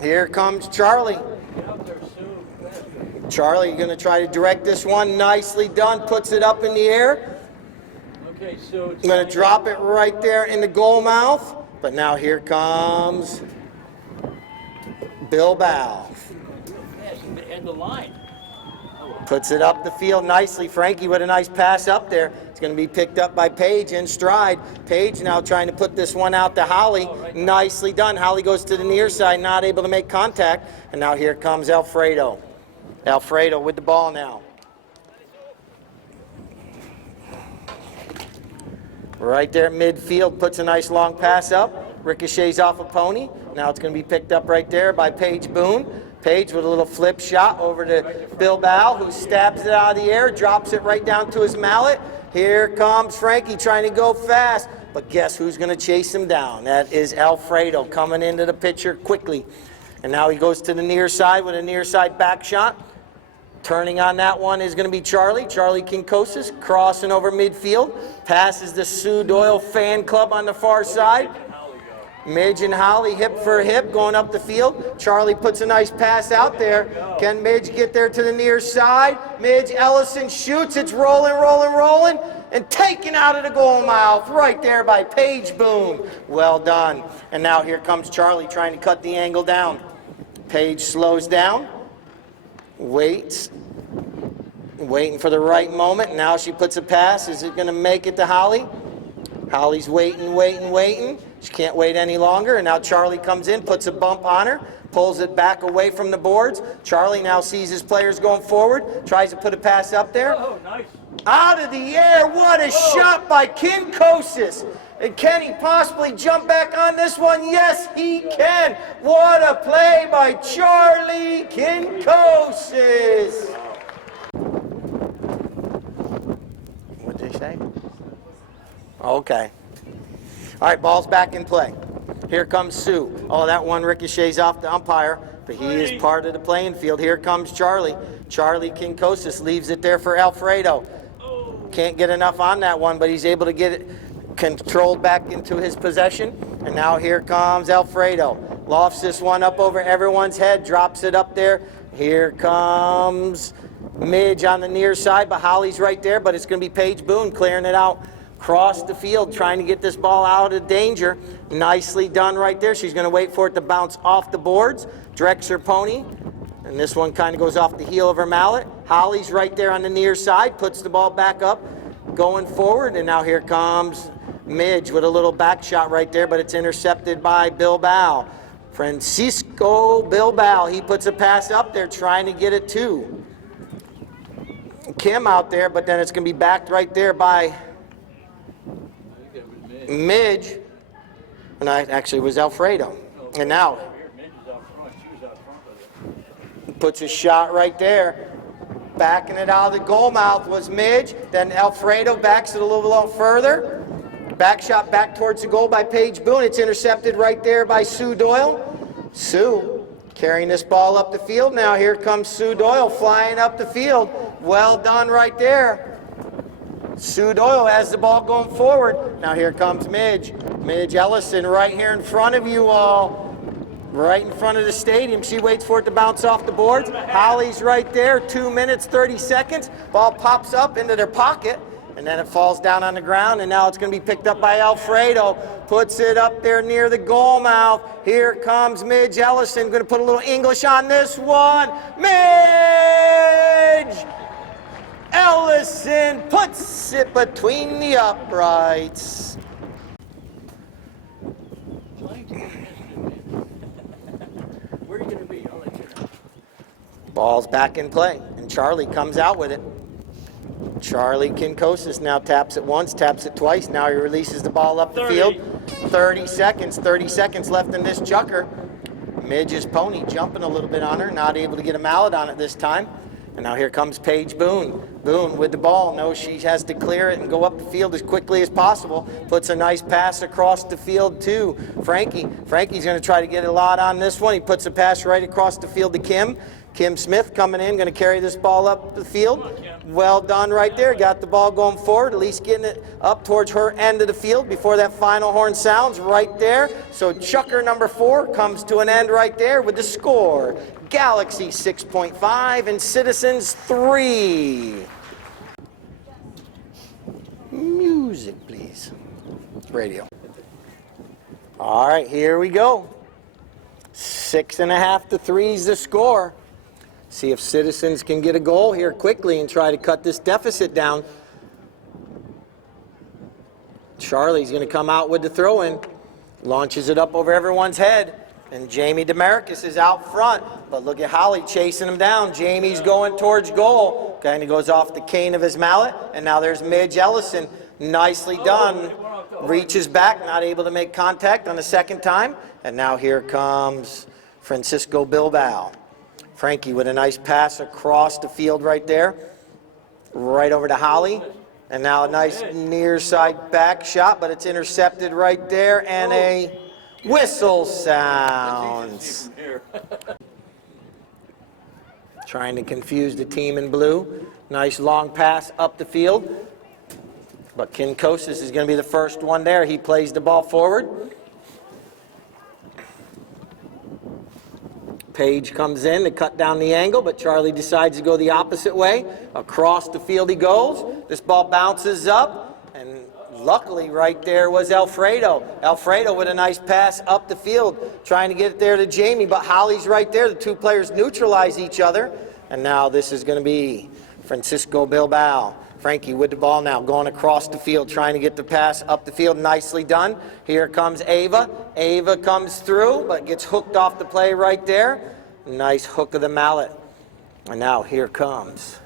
Here comes Charlie. Charlie going to try to direct this one. Nicely done. Puts it up in the air. Okay, so I'm going to drop it right there in the goal mouth. But now here comes Bilbao. and the line. Puts it up the field nicely. Frankie with a nice pass up there. It's going to be picked up by Paige in stride. Paige now trying to put this one out to Holly. Nicely done. Holly goes to the near side, not able to make contact. And now here comes Alfredo. Alfredo with the ball now. Right there midfield, puts a nice long pass up. Ricochets off a pony. Now it's going to be picked up right there by Paige Boone. Paige with a little flip shot over to Bilbao, who stabs it out of the air, drops it right down to his mallet. Here comes Frankie trying to go fast, but guess who's going to chase him down? That is Alfredo coming into the picture quickly. And now he goes to the near side with a near side back shot. Turning on that one is going to be Charlie. Charlie Kinkosis crossing over midfield. Passes the Sue Doyle fan club on the far side. Midge and Holly hip for hip going up the field. Charlie puts a nice pass out there. Can Midge get there to the near side? Midge Ellison shoots. It's rolling, rolling, rolling. And taken out of the goal mouth right there by Paige Boone. Well done. And now here comes Charlie trying to cut the angle down. Paige slows down. Waits. Waiting for the right moment. Now she puts a pass. Is it going to make it to Holly? Holly's waiting, waiting, waiting. She can't wait any longer. And now Charlie comes in, puts a bump on her, pulls it back away from the boards. Charlie now sees his players going forward, tries to put a pass up there. Oh, nice. Out of the air. What a shot by Kinkosis. And can he possibly jump back on this one? Yes, he can. What a play by Charlie Kinkosis. What did they say? Okay. All right, ball's back in play. Here comes Sue. Oh, that one ricochets off the umpire, but he is part of the playing field. Here comes Charlie. Charlie Kinkosis leaves it there for Alfredo. Can't get enough on that one, but he's able to get it controlled back into his possession. And now here comes Alfredo. Lofts this one up over everyone's head, drops it up there. Here comes Midge on the near side, but Holly's right there, but it's going to be Paige Boone clearing it out. Across the field, trying to get this ball out of danger. Nicely done right there. She's going to wait for it to bounce off the boards. Directs her pony. And this one kind of goes off the heel of her mallet. Holly's right there on the near side. Puts the ball back up, going forward. And now here comes Midge with a little back shot right there, but it's intercepted by Bilbao. Francisco Bilbao. He puts a pass up there, trying to get it to Kim out there, but then it's going to be backed right there by Midge, and I actually was Alfredo. And now puts a shot right there. Backing it out of the goal mouth was Midge. Then Alfredo backs it a little further. Back shot back towards the goal by Paige Boone. It's intercepted right there by Sue Doyle. Sue carrying this ball up the field. Now here comes Sue Doyle flying up the field. Well done right there. Sue Doyle has the ball going forward. Now here comes Midge. Midge Ellison right here in front of you all. Right in front of the stadium. She waits for it to bounce off the boards. Holly's right there. 2 minutes, 30 seconds. Ball pops up into their pocket. And then it falls down on the ground. And now it's going to be picked up by Alfredo. Puts it up there near the goal mouth. Here comes Midge Ellison. Going to put a little English on this one. Midge Ellison puts it between the uprights. Where are you going to be? I'll let you know. Ball's back in play, and Charlie comes out with it. Charlie Kinkosis now taps it once, taps it twice. Now he releases the ball up the field. 30 seconds left in this chucker. Midge's pony jumping a little bit on her, not able to get a mallet on it this time. And now here comes Paige Boone. Boone with the ball. Knows she has to clear it and go up the field as quickly as possible. Puts a nice pass across the field to Frankie. Frankie's going to try to get a lot on this one. He puts a pass right across the field to Kim. Kim Smith coming in, going to carry this ball up the field. Well done right there. Got the ball going forward, at least getting it up towards her end of the field before that final horn sounds right there. So chucker number 4 comes to an end right there with the score. Galaxy 6.5 and Citizens 3. Music, please. Radio. All right, here we go. 6.5 to 3 is the score. See if Citizens can get a goal here quickly and try to cut this deficit down. Charlie's going to come out with the throw-in. Launches it up over everyone's head. And Jamie DeMarcus is out front. But look at Holly chasing him down. Jamie's going towards goal. Kind of goes off the cane of his mallet. And now there's Midge Ellison. Nicely done. Reaches back, not able to make contact on the second time. And now here comes Francisco Bilbao. Frankie with a nice pass across the field right there. Right over to Holly. And now a nice near side back shot, but it's intercepted right there. And a whistle sounds. Trying to confuse the team in blue. Nice long pass up the field. But Kinkosis is going to be the first one there. He plays the ball forward. Page comes in to cut down the angle, but Charlie decides to go the opposite way. Across the field he goes. This ball bounces up, and luckily right there was Alfredo. Alfredo with a nice pass up the field, trying to get it there to Jamie, but Holly's right there. The two players neutralize each other, and now this is going to be Francisco Bilbao. Frankie with the ball now, going across the field, trying to get the pass up the field. Nicely done. Here comes Ava. Ava comes through, but gets hooked off the play right there. Nice hook of the mallet. And now here comes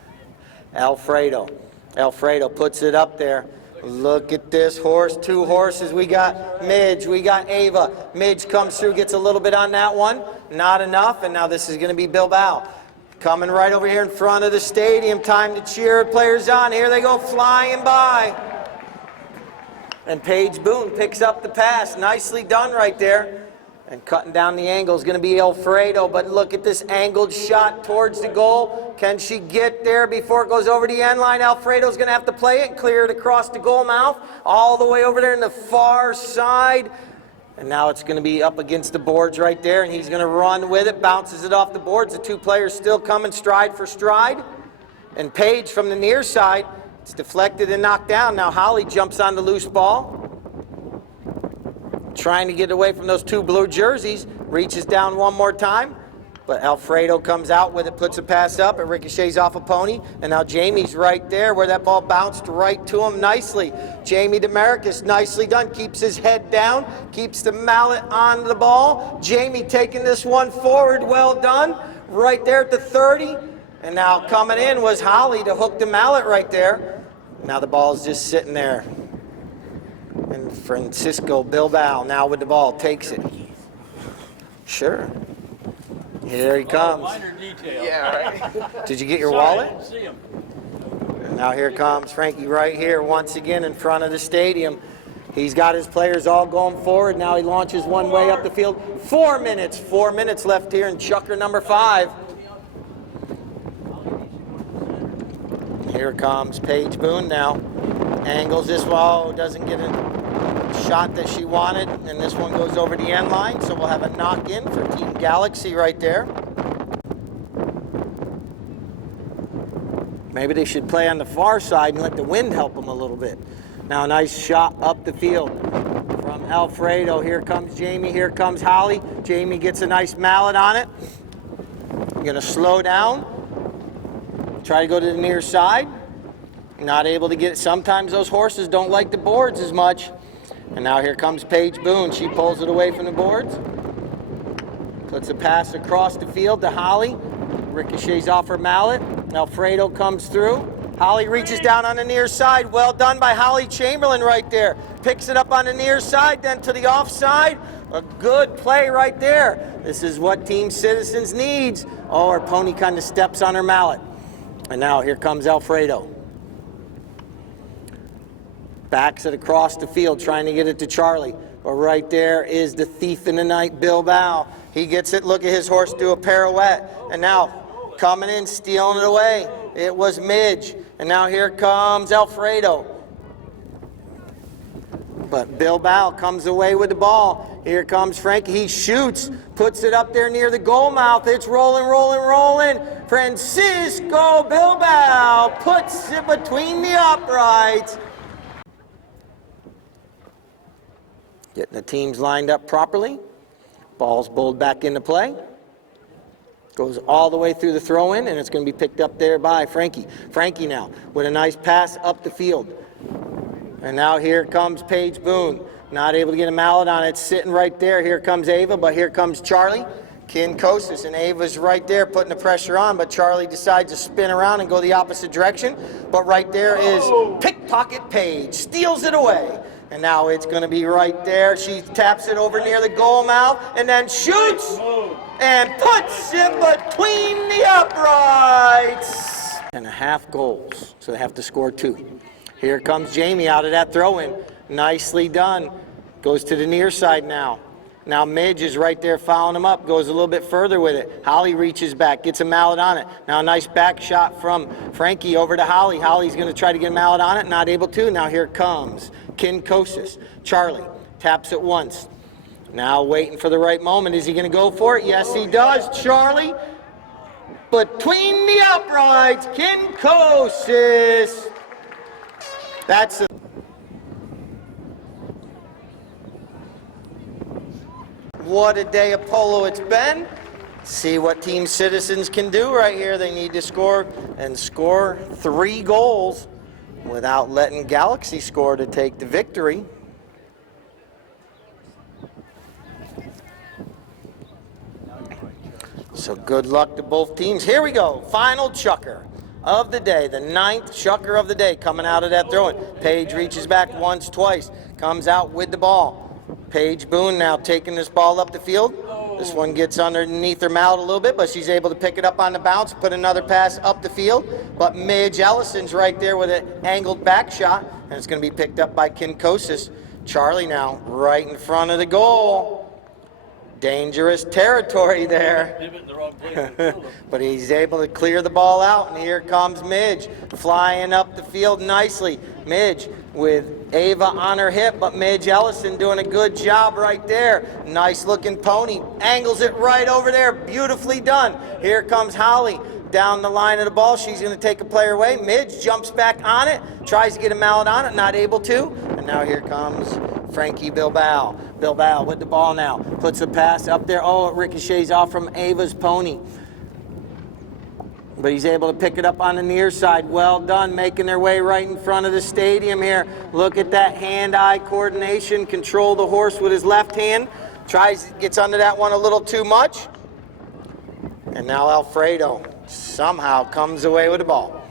Alfredo. Alfredo puts it up there. Look at this horse, 2 horses. We got Midge, we got Ava. Midge comes through, gets a little bit on that one. Not enough, and now this is going to be Bilbao. Coming right over here in front of the stadium. Time to cheer players on. Here they go flying by. And Paige Boone picks up the pass. Nicely done right there. And cutting down the angle is going to be Alfredo. But look at this angled shot towards the goal. Can she get there before it goes over the end line? Alfredo's going to have to play it and clear it across the goal mouth. All the way over there in the far side. And now it's going to be up against the boards right there, and he's going to run with it, bounces it off the boards. The two players still coming stride for stride. And Paige from the near side, it's deflected and knocked down. Now Holly jumps on the loose ball, trying to get away from those 2 blue jerseys, reaches down one more time. But Alfredo comes out with it, puts a pass up, it ricochets off a pony, and now Jamie's right there where that ball bounced right to him nicely. Jamie DeMarcus, nicely done, keeps his head down, keeps the mallet on the ball. Jamie taking this one forward, well done, right there at the 30. And now coming in was Holly to hook the mallet right there. Now the ball's just sitting there. And Francisco Bilbao now with the ball, takes it. Sure. Here he comes. Minor detail. Yeah, right. Did you get your Sorry, I wallet? didn't see him. And now here comes Frankie right here once again in front of the stadium. He's got his players all going forward. Now he launches one way up the field. 4 minutes. 4 minutes left here in chucker number 5. Here comes Paige Boone now. Angles this one. Doesn't get a shot that she wanted. And this one goes over the end line. So we'll have a knock in for Team Galaxy right there. Maybe they should play on the far side and let the wind help them a little bit. Now a nice shot up the field from Alfredo. Here comes Jamie, here comes Holly. Jamie gets a nice mallet on it. I'm gonna slow down. Try to go to the near side. Not able to get it. Sometimes those horses don't like the boards as much. And now here comes Paige Boone. She pulls it away from the boards. Puts a pass across the field to Holly. Ricochets off her mallet. Alfredo comes through. Holly reaches down on the near side. Well done by Holly Chamberlain right there. Picks it up on the near side, then to the offside. A good play right there. This is what Team Citizens needs. Oh, her pony kind of steps on her mallet. And now here comes Alfredo. Backs it across the field, trying to get it to Charlie. But right there is the thief in the night, Bilbao. He gets it. Look at his horse do a pirouette. And now coming in, stealing it away. It was Midge. And now here comes Alfredo. But Bilbao comes away with the ball. Here comes Frankie. He shoots, puts it up there near the goal mouth. It's rolling, rolling, rolling. Francisco Bilbao puts it between the uprights. Getting the teams lined up properly. Ball's bowled back into play. Goes all the way through the throw-in, and it's going to be picked up there by Frankie. Frankie now with a nice pass up the field. And now here comes Paige Boone. Not able to get a mallet on it. Sitting right there. Here comes Ava, but here comes Charlie. Kinkosis, and Ava's right there putting the pressure on, but Charlie decides to spin around and go the opposite direction. But right there is Pickpocket Paige. Steals it away. And now it's going to be right there. She taps it over near the goal mouth and then shoots and puts it between the uprights. And a half goals, so they have to score 2. Here comes Jamie out of that throw-in. Nicely done. Goes to the near side now. Now Midge is right there fouling him up. Goes a little bit further with it. Holly reaches back, gets a mallet on it. Now a nice back shot from Frankie over to Holly. Holly's going to try to get a mallet on it. Not able to. Now here comes Kinkosis. Charlie taps it once. Now waiting for the right moment. Is he going to go for it? Yes, he does. Charlie between the uprights. Kinkosis. That's what a day of polo it's been. See what Team Citizens can do right here. They need to score 3 goals without letting Galaxy score to take the victory. So good luck to both teams. Here we go. Final chucker of the day, the 9th chucker of the day coming out of that throw-in. Paige reaches back once, twice, comes out with the ball. Paige Boone now taking this ball up the field. This one gets underneath her mallet a little bit, but she's able to pick it up on the bounce, put another pass up the field. But Midge Ellison's right there with an angled back shot, and it's going to be picked up by Kinkosis. Charlie now right in front of the goal. Dangerous territory there. But he's able to clear the ball out, and here comes Midge flying up the field nicely. Midge with Ava on her hip, but Midge Ellison doing a good job right there. Nice looking pony. Angles it right over there. Beautifully done. Here comes Holly down the line of the ball. She's going to take a player away. Midge jumps back on it, tries to get a mallet on it, not able to. And now here comes Frankie Bilbao. Bilbao with the ball now. Puts a pass up there. Oh, it ricochets off from Ava's pony. But he's able to pick it up on the near side. Well done, making their way right in front of the stadium here. Look at that hand-eye coordination. Control the horse with his left hand. Gets under that one a little too much. And now Alfredo somehow comes away with the ball.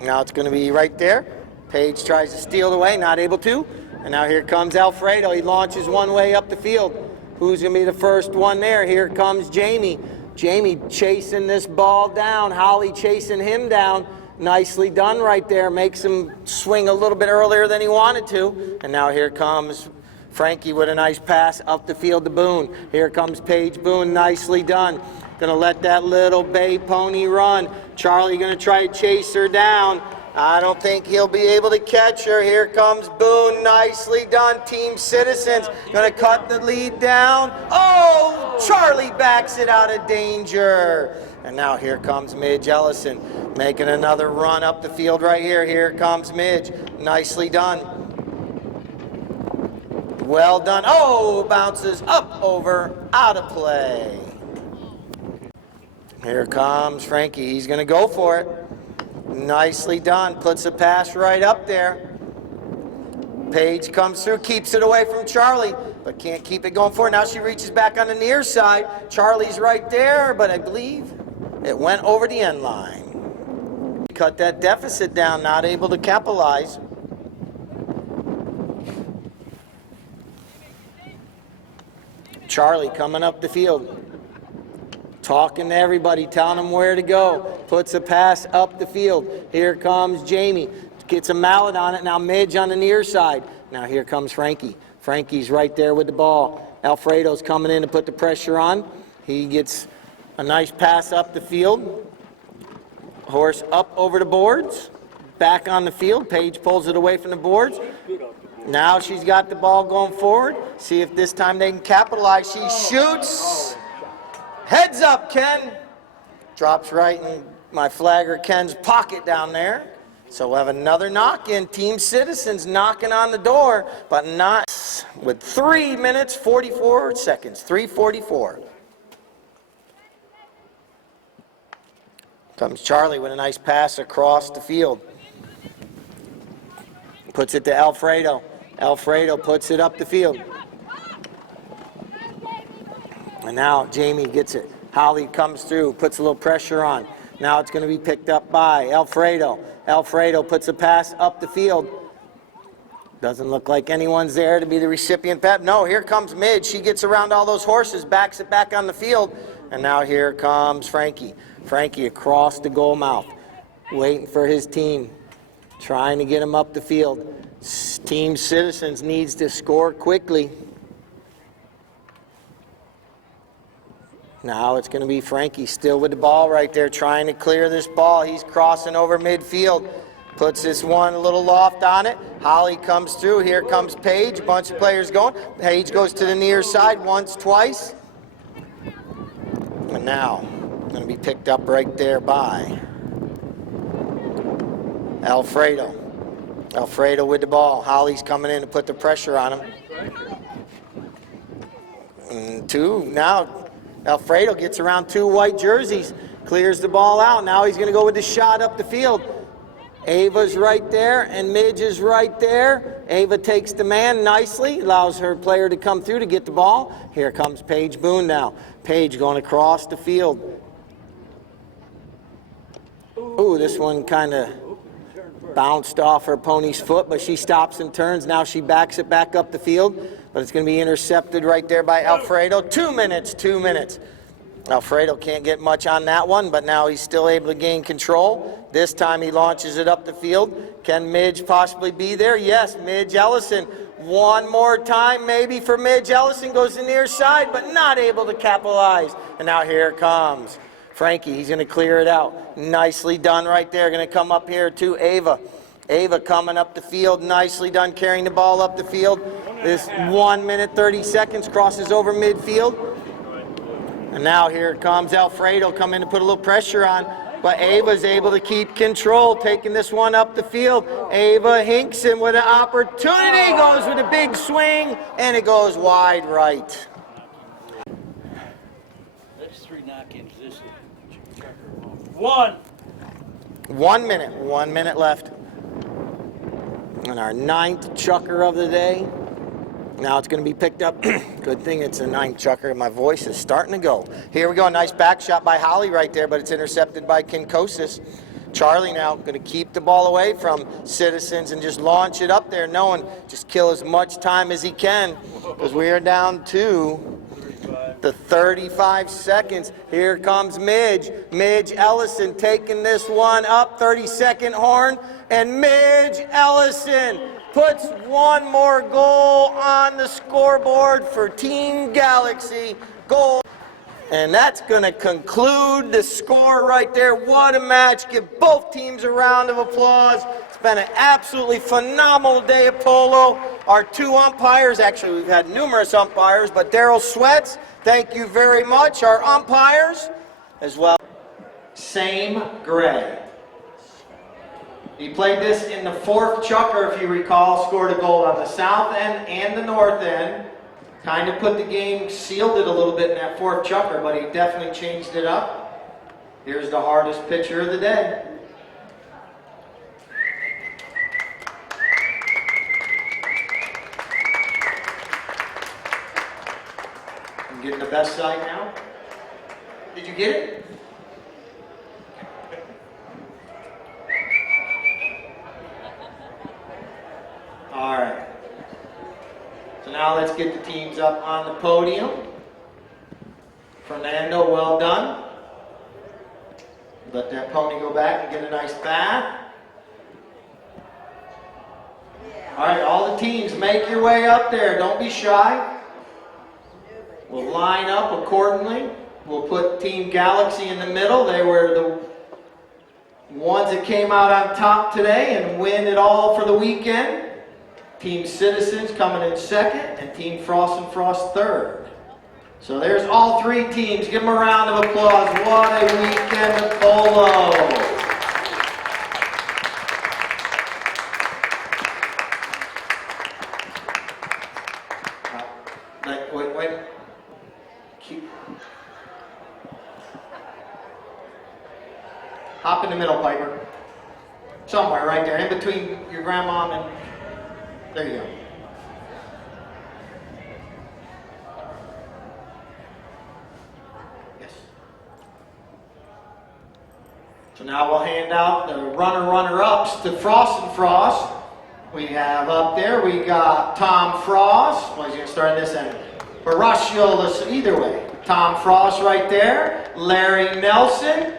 Now it's going to be right there. Paige tries to steal it away, not able to. And now here comes Alfredo. He launches one way up the field. Who's going to be the first one there? Here comes Jamie. Jamie chasing this ball down. Holly chasing him down. Nicely done right there. Makes him swing a little bit earlier than he wanted to. And now here comes Frankie with a nice pass up the field to Boone. Here comes Paige Boone. Nicely done. Gonna let that little bay pony run. Charlie gonna try to chase her down. I don't think he'll be able to catch her. Here comes Boone. Nicely done. Team Citizens gonna cut the lead down. Oh, Charlie backs it out of danger. And now here comes Midge Ellison making another run up the field right here. Here comes Midge. Nicely done. Well done. Oh, bounces up, over, out of play. Here comes Frankie. He's gonna go for it. Nicely done. Puts a pass right up there. Paige comes through, keeps it away from Charlie, but can't keep it going forward. Now she reaches back on the near side. Charlie's right there, but I believe it went over the end line. Cut that deficit down, not able to capitalize. Charlie coming up the field. Talking to everybody, telling them where to go. Puts a pass up the field. Here comes Jamie. Gets a mallet on it. Now Midge on the near side. Now here comes Frankie. Frankie's right there with the ball. Alfredo's coming in to put the pressure on. He gets a nice pass up the field. Horse up over the boards. Back on the field. Paige pulls it away from the boards. Now she's got the ball going forward. See if this time they can capitalize. She shoots. Heads up, Ken. Drops right in my flagger Ken's pocket down there. So we'll have another knock-in. Team Citizens knocking on the door, but not with 3 minutes, 44 seconds. 3:44. Comes Charlie with a nice pass across the field. Puts it to Alfredo. Alfredo puts it up the field. And now Jamie gets it. Holly comes through, puts a little pressure on. Now it's going to be picked up by Alfredo. Alfredo puts a pass up the field. Doesn't look like anyone's there to be the recipient. No, here comes Midge. She gets around all those horses, backs it back on the field. And now here comes Frankie. Frankie across the goal mouth, waiting for his team, trying to get him up the field. Team Citizens needs to score quickly. Now it's going to be Frankie still with the ball right there, trying to clear this ball. He's crossing over midfield. Puts this one a little loft on it. Holly comes through. Here comes Paige. A bunch of players going. Paige goes to the near side once, twice. And now, going to be picked up right there by Alfredo. Alfredo with the ball. Holly's coming in to put the pressure on him. And two, now Alfredo gets around two white jerseys, clears the ball out. Now he's going to go with the shot up the field. Ava's right there, and Midge is right there. Ava takes the man nicely, allows her player to come through to get the ball. Here comes Paige Boone now. Paige going across the field. Ooh, this one kind of bounced off her pony's foot, but she stops and turns. Now she backs it back up the field, but it's going to be intercepted right there by Alfredo. 2 minutes, 2 minutes. Alfredo can't get much on that one, but now he's still able to gain control. This time he launches it up the field. Can Midge possibly be there? Yes, Midge Ellison. One more time maybe for Midge Ellison. Goes to the near side, but not able to capitalize. And now here comes Frankie. He's going to clear it out. Nicely done right there. Going to come up here to Ava. Ava coming up the field. Nicely done carrying the ball up the field. This 1 minute 30 seconds crosses over midfield. And now here comes Alfredo coming to put a little pressure on. But Ava's able to keep control, taking this one up the field. Ava Hinkson with an opportunity. Goes with a big swing, and it goes wide right. That's 3 knock-ins. This is one. 1 minute. 1 minute left. And our 9th chucker of the day. Now it's going to be picked up. Good thing it's a 9th chucker. My voice is starting to go. Here we go. Nice back shot by Holly right there, but it's intercepted by Kinkosis. Charlie now going to keep the ball away from Citizens and just launch it up there, knowing just kill as much time as he can, because we are down to the 35 seconds. Here comes Midge. Midge Ellison taking this one up. 30-second horn. And Midge Ellison puts one more goal on the scoreboard for Team Galaxy. Goal. And that's going to conclude the score right there. What a match. Give both teams a round of applause. It's been an absolutely phenomenal day at Polo. Our 2 umpires, actually we've had numerous umpires, but Daryl Sweats, thank you very much. Our umpires as well. Same Gray. He played this in the 4th chukker, if you recall, scored a goal on the south end and the north end. Kind of put the game, sealed it a little bit in that 4th chukker, but he definitely changed it up. Here's the hardest pitcher of the day. I'm getting the best side now. Did you get it? All right. So now let's get the teams up on the podium. Fernando, well done. Let that pony go back and get a nice bath. All right, all the teams, make your way up there. Don't be shy. We'll line up accordingly. We'll put Team Galaxy in the middle. They were the Ones that came out on top today and win it all for the weekend. Team Citizens coming in second and Team Frost and Frost third. So there's all three teams. Give them a round of applause. What a weekend of polo. Wait. Hop in the middle, Piper. Somewhere right there, in between your grandma and... There you go. Yes. So now we'll hand out the runner-ups to Frost and Frost. We have up there, we got Tom Frost. Well, he's going to start this end. Horatio, either way. Tom Frost right there. Larry Nelson.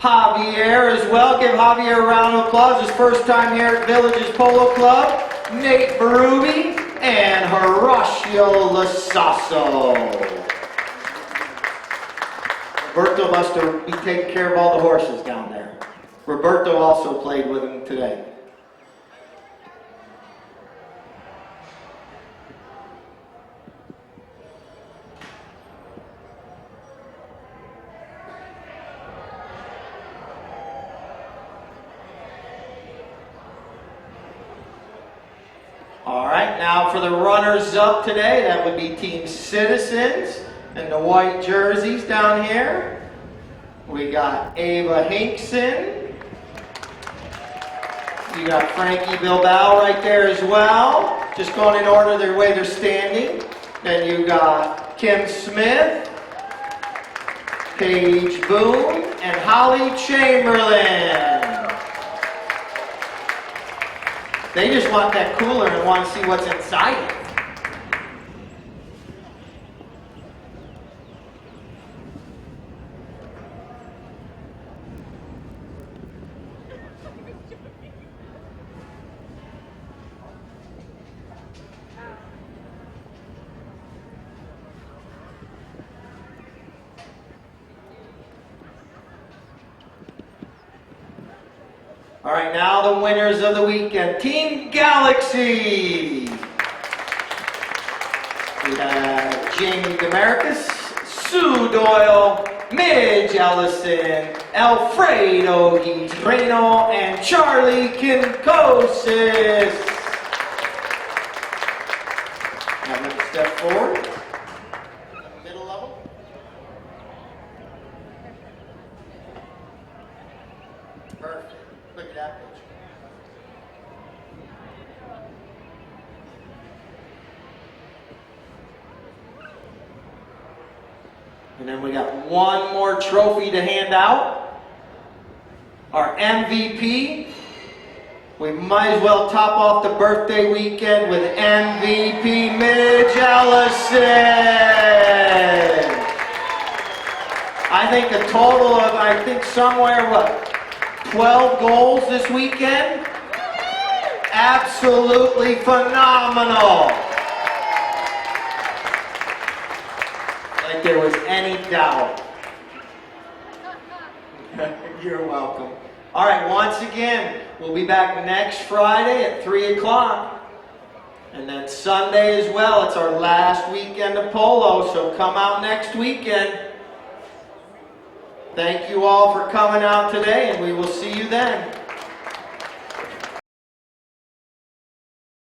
Javier as well. Give Javier a round of applause. His first time here at Villages Polo Club. Nate Berube and Horatio Lasasso. Roberto must be taking care of all the horses down there. Roberto also played with him today. All right, now for the runners-up today, that would be Team Citizens and the white jerseys down here. We got Ava Hinkson. You got Frankie Bilbao right there as well. Just going in order the way they're standing. Then you got Kim Smith, Paige Boone, and Holly Chamberlain. They just want that cooler and want to see what's inside it. All right, now the winners of the weekend. Team Galaxy. We have Jamie Demarcus, Sue Doyle, Midge Ellison, Alfredo Guitreno, and Charlie Kinkosis. Now let's step forward. Middle level. Perfect. Look at that picture. And then we got one more trophy to hand out. Our MVP. We might as well top off the birthday weekend with MVP Midge Ellison. I think a total of, somewhere, 12 goals this weekend? Absolutely phenomenal. Like there was any doubt. You're welcome. All right, once again, we'll be back next Friday at 3 o'clock. And then Sunday as well. It's our last weekend of polo, so come out next weekend. Thank you all for coming out today, and we will see you then.